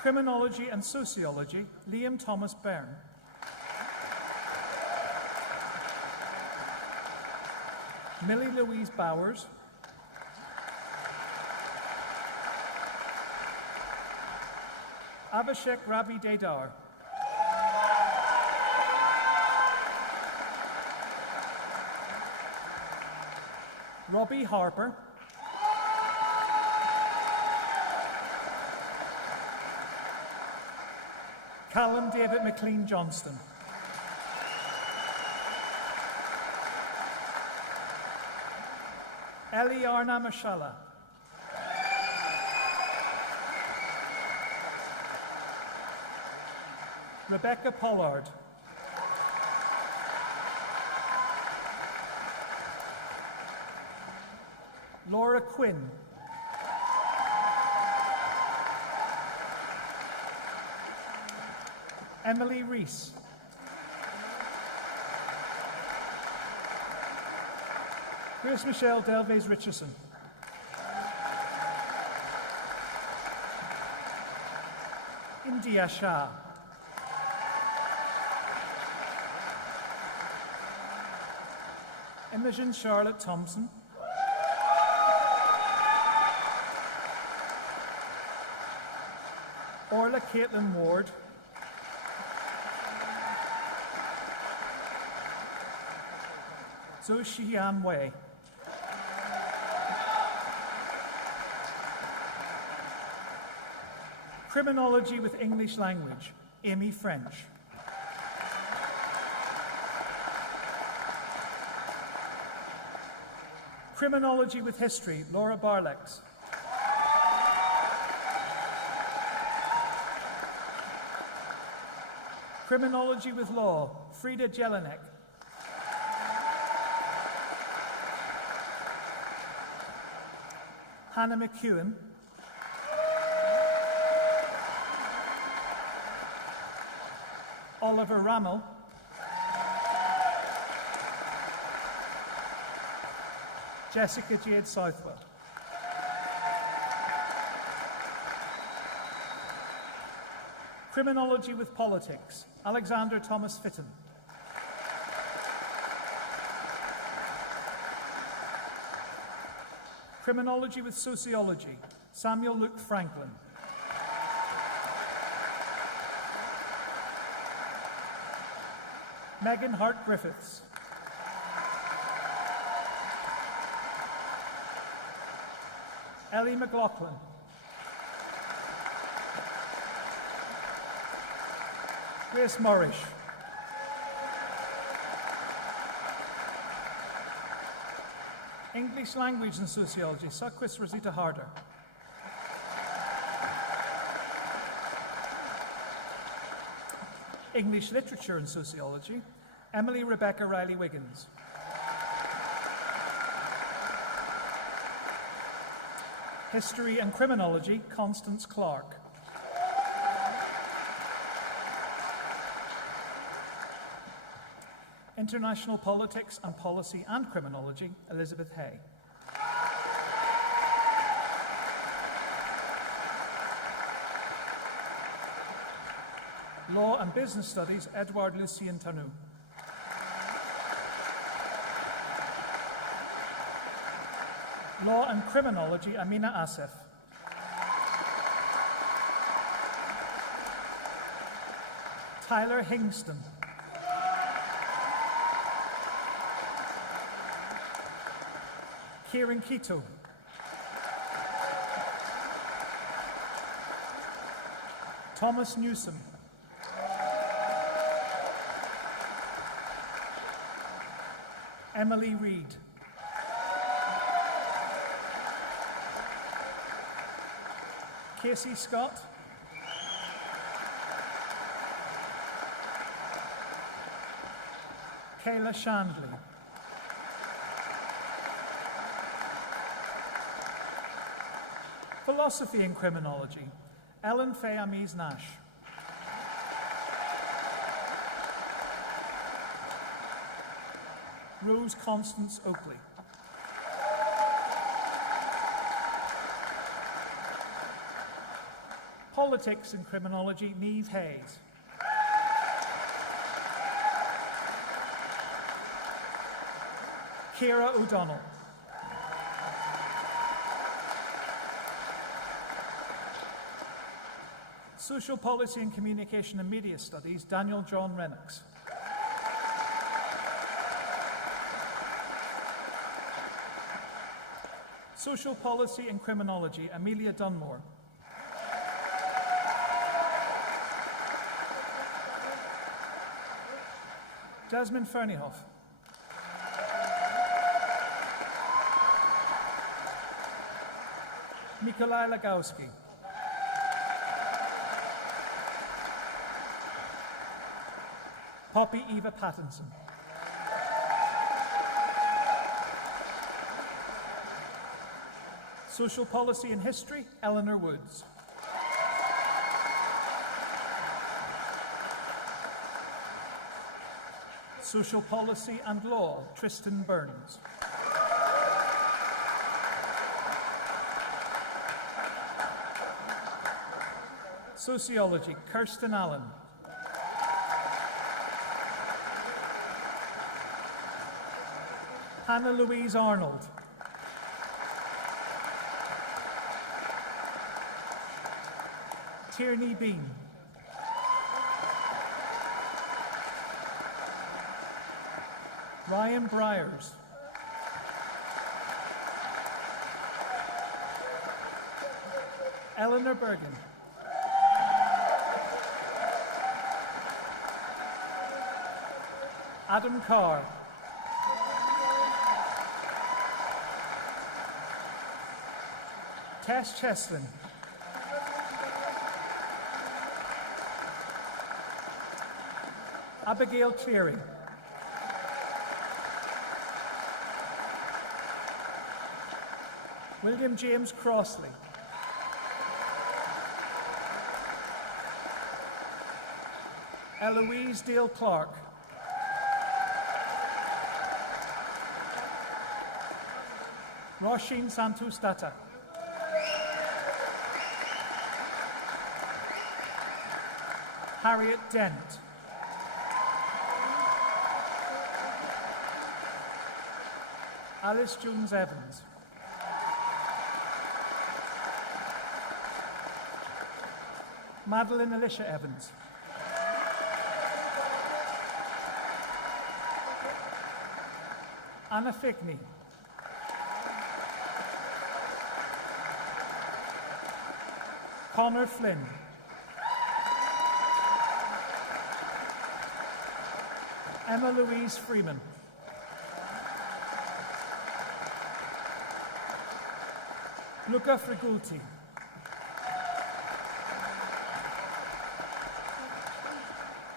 Criminology and Sociology, Liam Thomas Byrne. Millie Louise Bowers. Abhishek Ravi Dedar. Robbie Harper. Callum David McLean Johnston. Ellie Arna Mashallah. Rebecca Pollard. Laura Quinn. Emily Rees. Grace Michelle Delves Richardson. India Shah. Imogen Charlotte Thompson. Orla Caitlin Ward. Zhou Xian Wei. Criminology with English Language, Amy French. Criminology with History, Laura Barlex. Criminology with Law, Frida Jelinek. Hannah McEwen. Oliver Rammel. Jessica Jade Southwell. Criminology with Politics, Alexander Thomas Fitton. Criminology with Sociology, Samuel Luke Franklin. Megan Hart Griffiths. Ellie McLaughlin. Grace Morish. English Language and Sociology, Sakis Rosita Harder. English Literature and Sociology, Emily Rebecca Riley-Wiggins. History and Criminology, Constance Clark. International Politics and Policy and Criminology, Elizabeth Hay. Law and Business Studies, Edward Lucien Tanu. Law and Criminology, Amina Asif. Tyler Hingston. Kieran Keto. Thomas Newsom. Emily Reed. Casey Scott. Kayla Shandley. Philosophy and Criminology, Ellen Faye Amies Nash. Rose Constance Oakley. Politics and Criminology, Niamh Hayes. Ciara O'Donnell. Social Policy and Communication and Media Studies, Daniel John Rennox. Social Policy and Criminology, Amelia Dunmore. Jasmine Ferniehoff. Nikolai Legowski. Poppy Eva Pattinson. Social Policy and History, Eleanor Woods. Social Policy and Law, Tristan Burns. Sociology, Kirsten Allen. Hannah Louise Arnold. Tierney Bean. Ryan Briers. Eleanor Bergen. Adam Carr. Tess Cheslin. Abigail Cleary. William James Crossley. Eloise Dale Clark. Roisin Santos Data. Harriet Dent. Alice Jones Evans. Madeline Alicia Evans. Anna Fickney. Connor Flynn. Emma Louise Freeman. Luca Frigulti.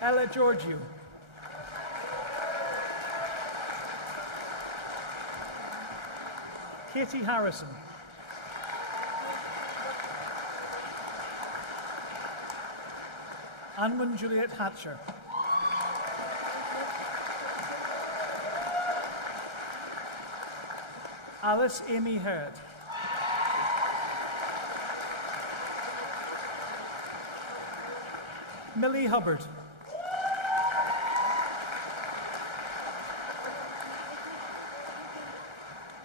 Ella Giorgio. Katie Harrison. Anwen Juliet Hatcher. Alice Amy Hurd. Millie Hubbard.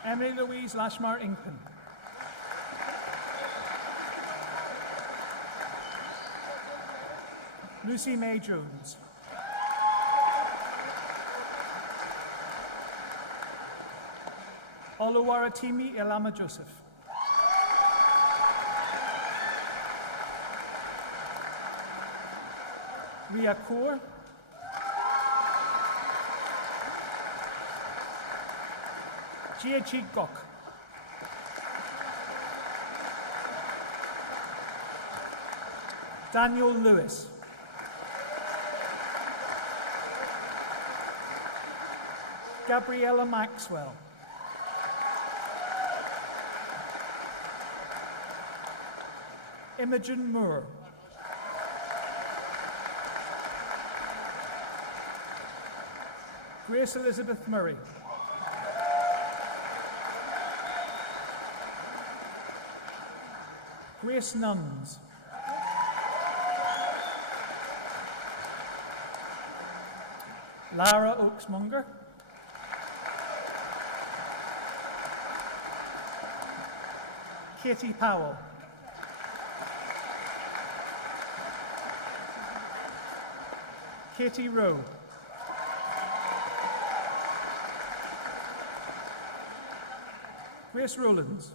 Emily Louise Lashmar Inkpen. Lucy May Jones. Oluwaratimi Elama Joseph. Ria Kaur. Jiechi Gok. Daniel Lewis. Gabriella Maxwell. Imogen Moore. Grace Elizabeth Murray. Grace Nuns. Lara Oaksmonger. Katie Powell. Katie Rowe. Grace Rowlands.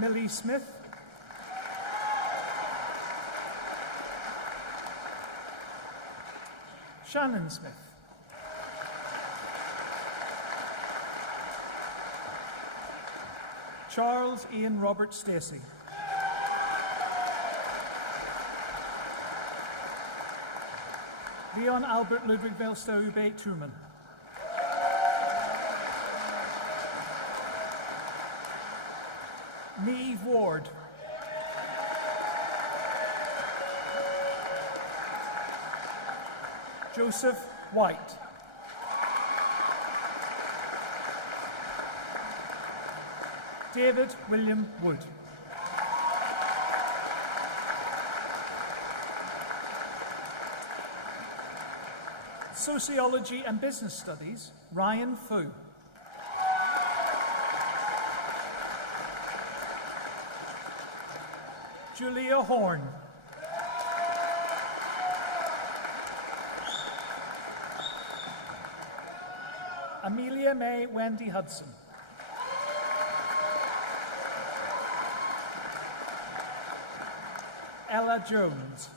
Millie Smith. Shannon Smith. Charles Ian Robert Stacey. Leon Albert Ludwig Velstaube Truman. Niamh Ward. Joseph White. David William Wood. Sociology and Business Studies, Ryan Fu. Julia Horn. Amelia May Wendy Hudson. Ella Jones.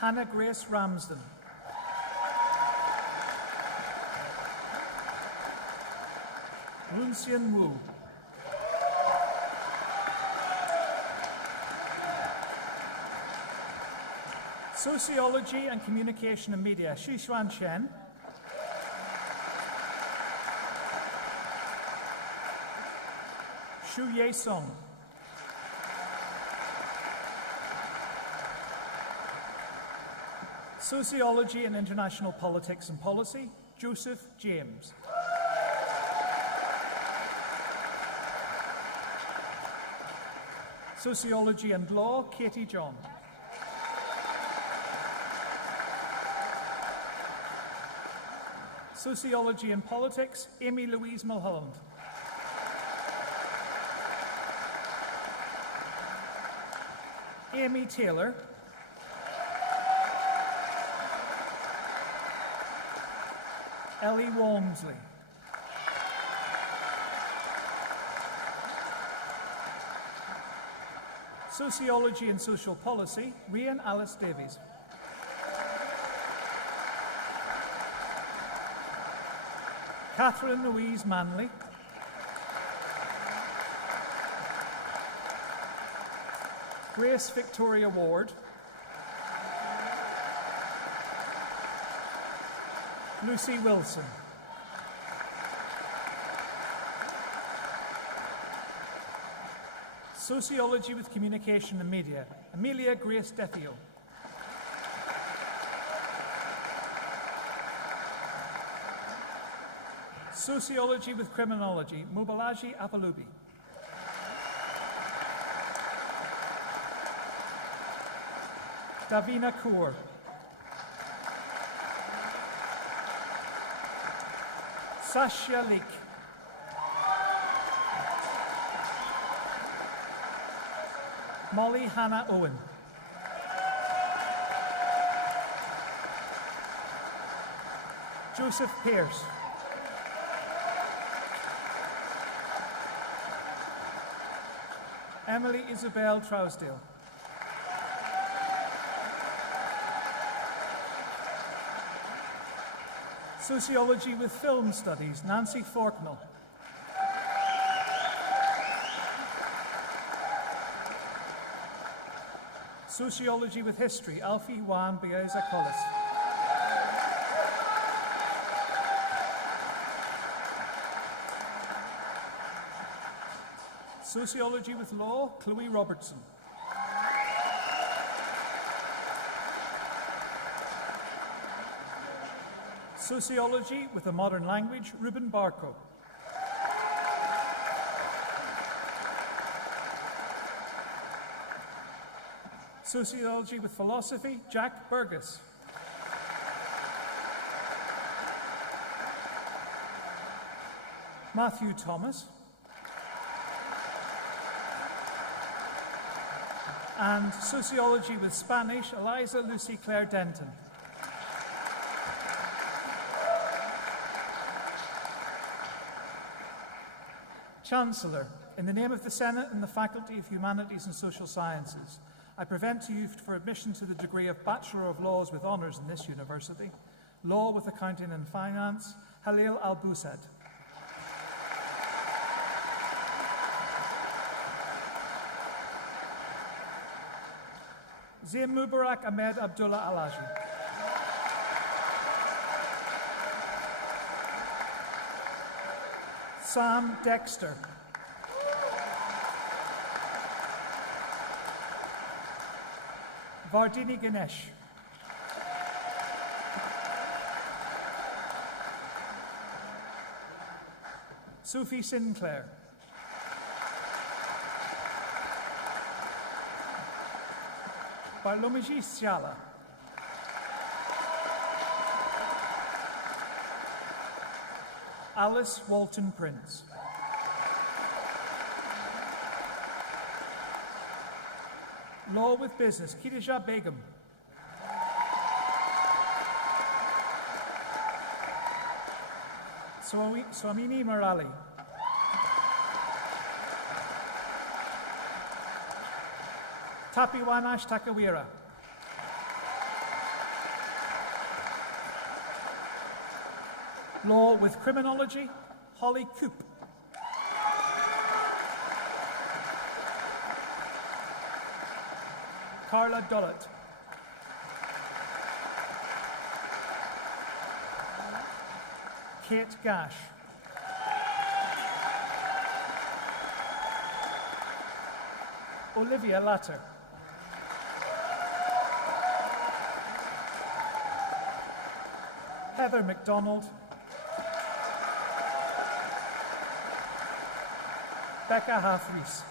Hannah Grace Ramsden. Lucian Wu. Sociology and Communication and Media, Xishuan Chen. Xu Ye Song. Sociology and International Politics and Policy, Joseph James. Sociology and Law, Katie John. Sociology and Politics, Amy Louise Mulholland. Amy Taylor. Ellie Walmsley. Sociology and Social Policy, Rian Alice Davies. Catherine Louise Manley. Grace Victoria Ward. Lucy Wilson. Sociology with Communication and Media, Amelia Grace Defio. Sociology with Criminology, Mobalaji Apalubi. Davina Kaur. Sasha Leek. Molly Hannah Owen. Joseph Pearce. Emily Isabel Trousdale. Sociology with Film Studies, Nancy Forknell. Sociology with History, Alfie Juan Bieza Collis. Sociology with Law, Chloe Robertson. Sociology with a Modern Language, Ruben Barco. Sociology with Philosophy, Jack Burgess. Matthew Thomas. And Sociology with Spanish, Eliza Lucy Claire Denton. Chancellor, in the name of the Senate and the Faculty of Humanities and Social Sciences, I present to you for admission to the degree of Bachelor of Laws with Honours in this university, Law with Accounting and Finance, Halil Al-Busad. Zaim Mubarak Ahmed Abdullah Alaji. Sam Dexter. Vardini Ganesh. Sophie Sinclair. Barlomaji Siala. Alice Walton Prince. Law with Business, Khadija Begum. Swamini Murali. Tapiwanash Takawira. Law with Criminology, Holly Coop. Carla Dullett. Kate Gash. Olivia Latter. Heather MacDonald. Becca Half-Rees.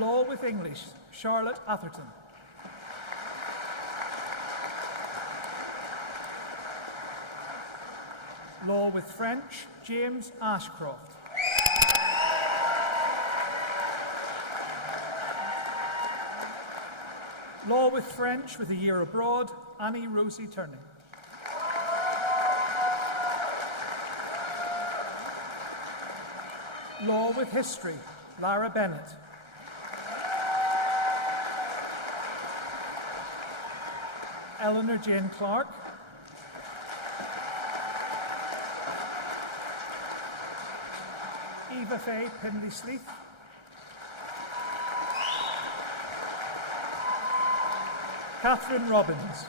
Law with English, Charlotte Atherton. Law with French, James Ashcroft. Law with French with a year abroad, Annie Rosie Turning. Law with History, Lara Bennett. Eleanor Jane Clark. Eva Faye Pimley-Sleeth. Catherine Robbins.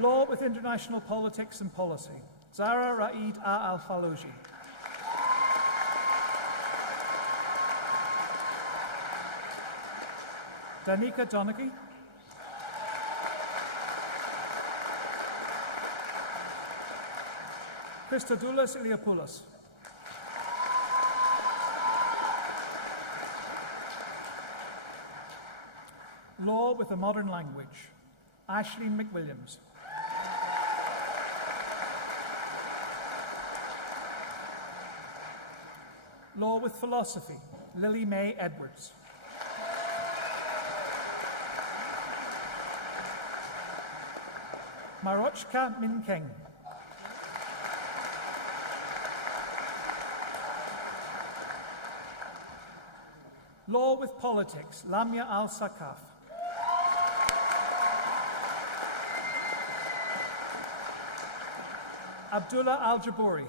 Law with International Politics and Policy, Zara Raid Al-Faloji. Danica Donaghy. Christodoulos Iliopoulos. Law with a Modern Language, Aisling McWilliams. Law with Philosophy, Lily May Edwards. Marochka Min King. Law with Politics, Lamia Al-Sakaf. Abdullah Al-Jabouri.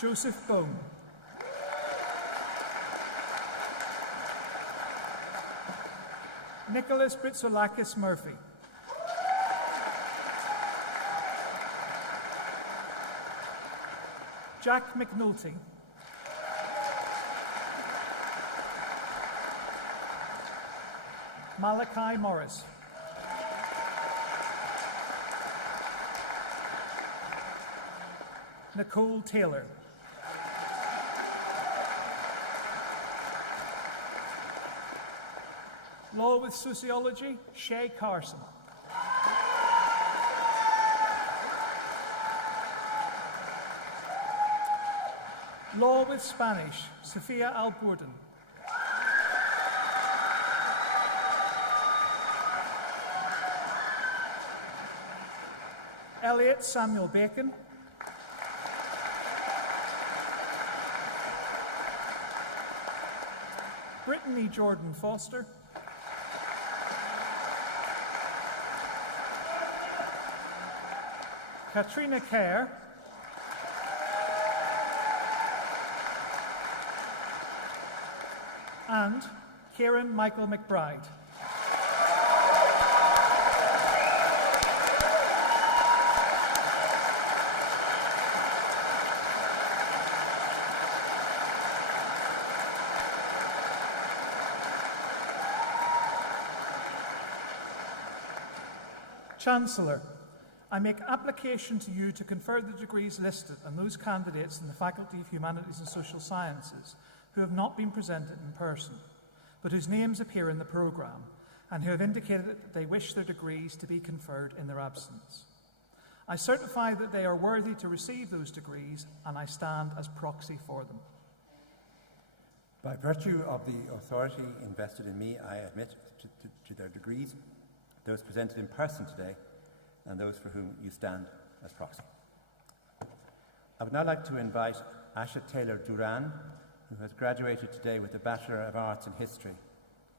Joseph Bone. Nicholas Britsolakis Murphy. Jack McNulty. Malachi Morris. Nicole Taylor. Law with Sociology, Shay Carson. Law with Spanish, Sofia Alburden. Elliot Samuel Bacon. Brittany Jordan Foster. Katrina Kerr. And Kieran Michael McBride. Chancellor, I make application to you to confer the degrees listed on those candidates in the Faculty of Humanities and Social Sciences who have not been presented in person, but whose names appear in the programme, and who have indicated that they wish their degrees to be conferred in their absence. I certify that they are worthy to receive those degrees, and I stand as proxy for them. By virtue of the authority invested in me, I admit to their degrees those presented in person today and those for whom you stand as proxy. I would now like to invite Asha Taylor Duran, who has graduated today with a Bachelor of Arts in History,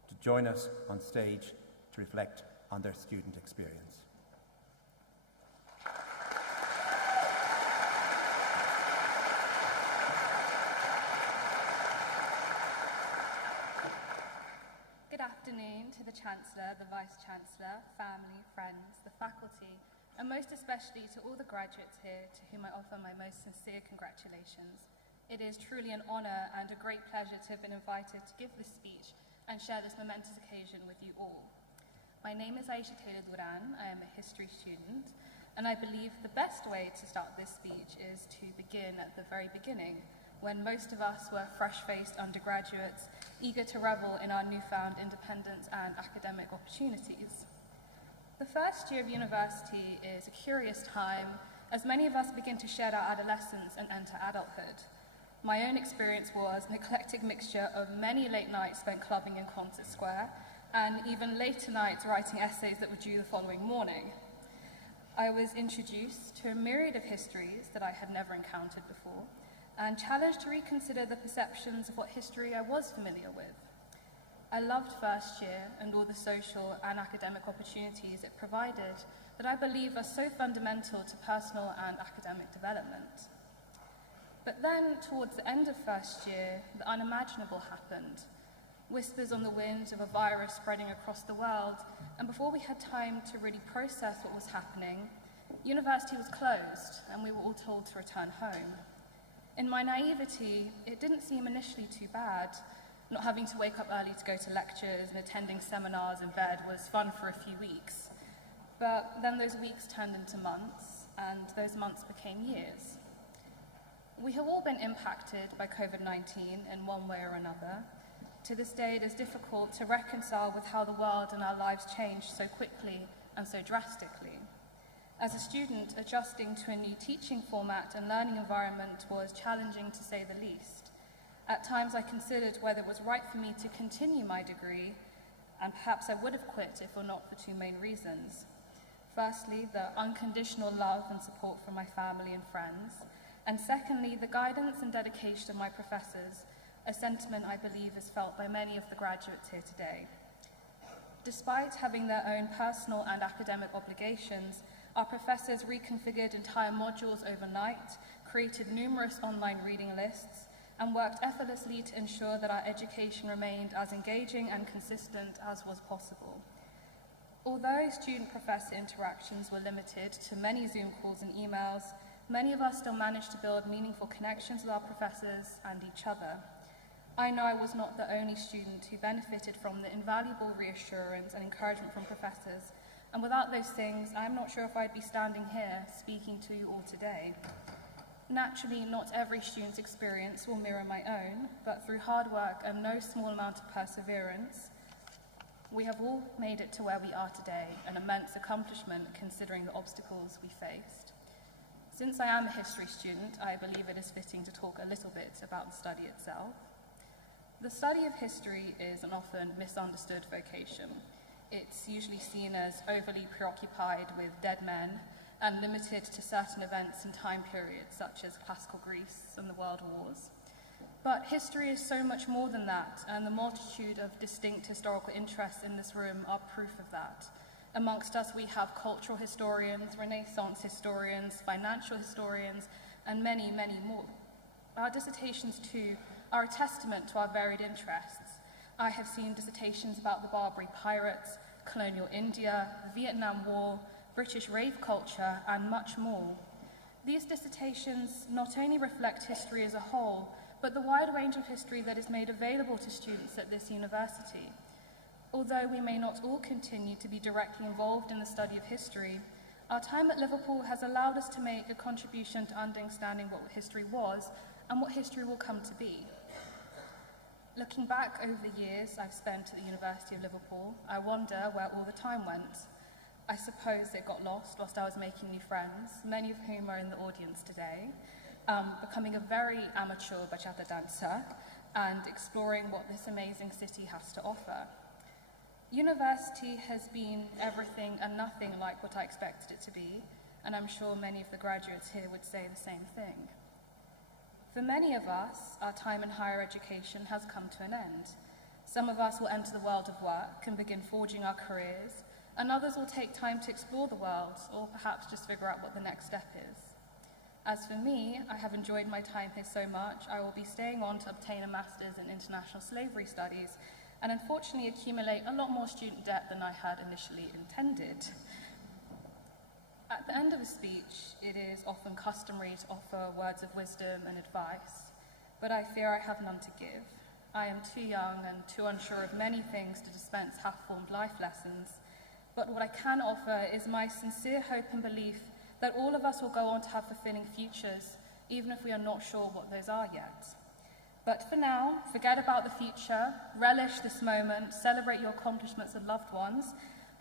to join us on stage to reflect on their student experience. Good afternoon to the Chancellor, the Vice-Chancellor, family, friends, the faculty, and most especially to all the graduates here to whom I offer my most sincere congratulations. It is truly an honour and a great pleasure to have been invited to give this speech and share this momentous occasion with you all. My name is Aisha Taylor Duran. I am a history student, and I believe the best way to start this speech is to begin at the very beginning, when most of us were fresh-faced undergraduates, eager to revel in our newfound independence and academic opportunities. The first year of university is a curious time, as many of us begin to shed our adolescence and enter adulthood. My own experience was an eclectic mixture of many late nights spent clubbing in Concert Square, and even later nights writing essays that were due the following morning. I was introduced to a myriad of histories that I had never encountered before, and challenged to reconsider the perceptions of what history I was familiar with. I loved first year and all the social and academic opportunities it provided that I believe are so fundamental to personal and academic development. But then, towards the end of first year, the unimaginable happened. Whispers on the wind of a virus spreading across the world, and before we had time to really process what was happening, university was closed and we were all told to return home. In my naivety, it didn't seem initially too bad. Not having to wake up early to go to lectures and attending seminars in bed was fun for a few weeks. But then those weeks turned into months, and those months became years. We have all been impacted by COVID-19 in one way or another. To this day, it is difficult to reconcile with how the world and our lives changed so quickly and so drastically. As a student, adjusting to a new teaching format and learning environment was challenging to say the least. At times, I considered whether it was right for me to continue my degree, and perhaps I would have quit if or not for two main reasons. Firstly, the unconditional love and support from my family and friends, and secondly, the guidance and dedication of my professors, a sentiment I believe is felt by many of the graduates here today. Despite having their own personal and academic obligations, our professors reconfigured entire modules overnight, created numerous online reading lists, and worked effortlessly to ensure that our education remained as engaging and consistent as was possible. Although student-professor interactions were limited to many Zoom calls and emails, many of us still managed to build meaningful connections with our professors and each other. I know I was not the only student who benefited from the invaluable reassurance and encouragement from professors, and without those things, I'm not sure if I'd be standing here speaking to you all today. Naturally, not every student's experience will mirror my own, but through hard work and no small amount of perseverance, we have all made it to where we are today, an immense accomplishment considering the obstacles we faced. Since I am a history student, I believe it is fitting to talk a little bit about the study itself. The study of history is an often misunderstood vocation. It's usually seen as overly preoccupied with dead men and limited to certain events and time periods such as classical Greece and the World Wars. But history is so much more than that, and the multitude of distinct historical interests in this room are proof of that. Amongst us we have cultural historians, Renaissance historians, financial historians, and many, many more. Our dissertations too are a testament to our varied interests. I have seen dissertations about the Barbary pirates, colonial India, the Vietnam War, British rave culture, and much more. These dissertations not only reflect history as a whole, but the wide range of history that is made available to students at this university. Although we may not all continue to be directly involved in the study of history, our time at Liverpool has allowed us to make a contribution to understanding what history was and what history will come to be. Looking back over the years I've spent at the University of Liverpool, I wonder where all the time went. I suppose it got lost whilst I was making new friends, many of whom are in the audience today, becoming a very amateur bachata dancer and exploring what this amazing city has to offer. University has been everything and nothing like what I expected it to be, and I'm sure many of the graduates here would say the same thing. For many of us, our time in higher education has come to an end. Some of us will enter the world of work and begin forging our careers, and others will take time to explore the world, or perhaps just figure out what the next step is. As for me, I have enjoyed my time here so much, I will be staying on to obtain a master's in international slavery studies, and unfortunately accumulate a lot more student debt than I had initially intended. At the end of a speech, it is often customary to offer words of wisdom and advice, but I fear I have none to give. I am too young and too unsure of many things to dispense half-formed life lessons, but what I can offer is my sincere hope and belief that all of us will go on to have fulfilling futures, even if we are not sure what those are yet. But for now, forget about the future, relish this moment, celebrate your accomplishments with loved ones,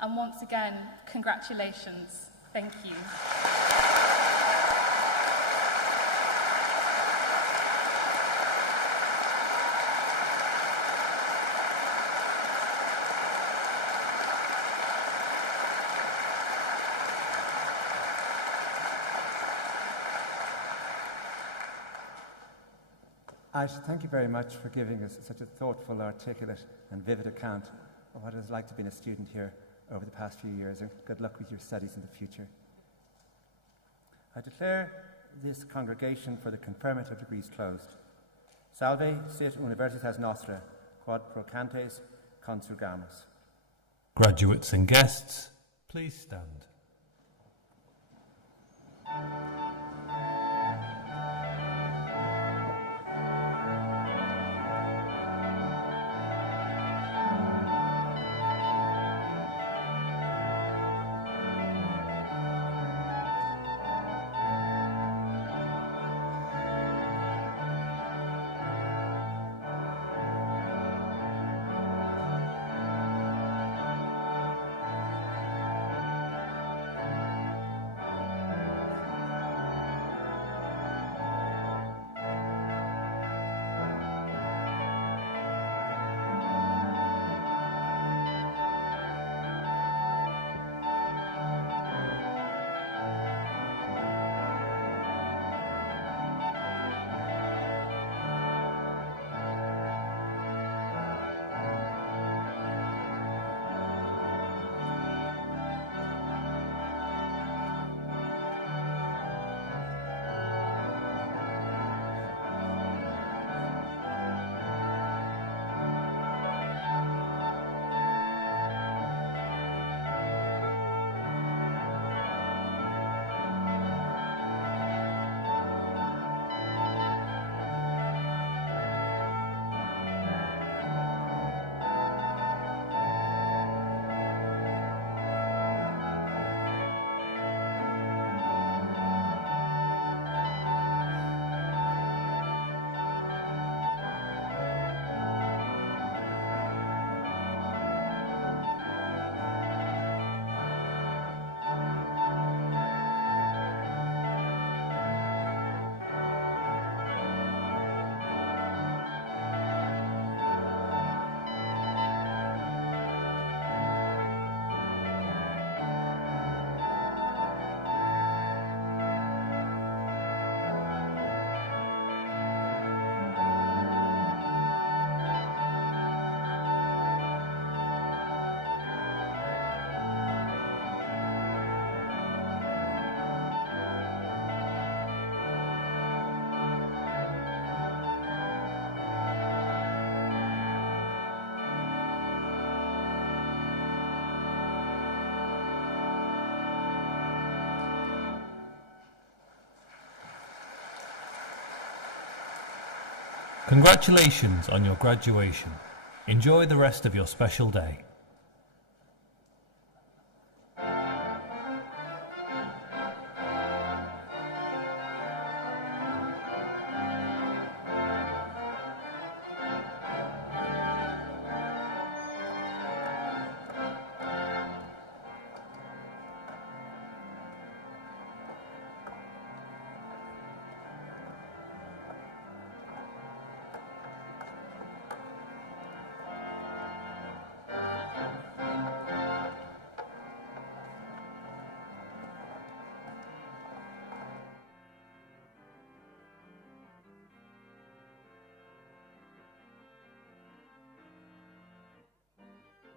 and once again, congratulations. Thank you. Thank you very much for giving us such a thoughtful, articulate and vivid account of what it was like to be a student here over the past few years, and good luck with your studies in the future. I declare this congregation for the confirmative degrees closed. Salve sit universitas nostra, quod procantes consurgamus. Graduates and guests, please stand. Congratulations on your graduation. Enjoy the rest of your special day.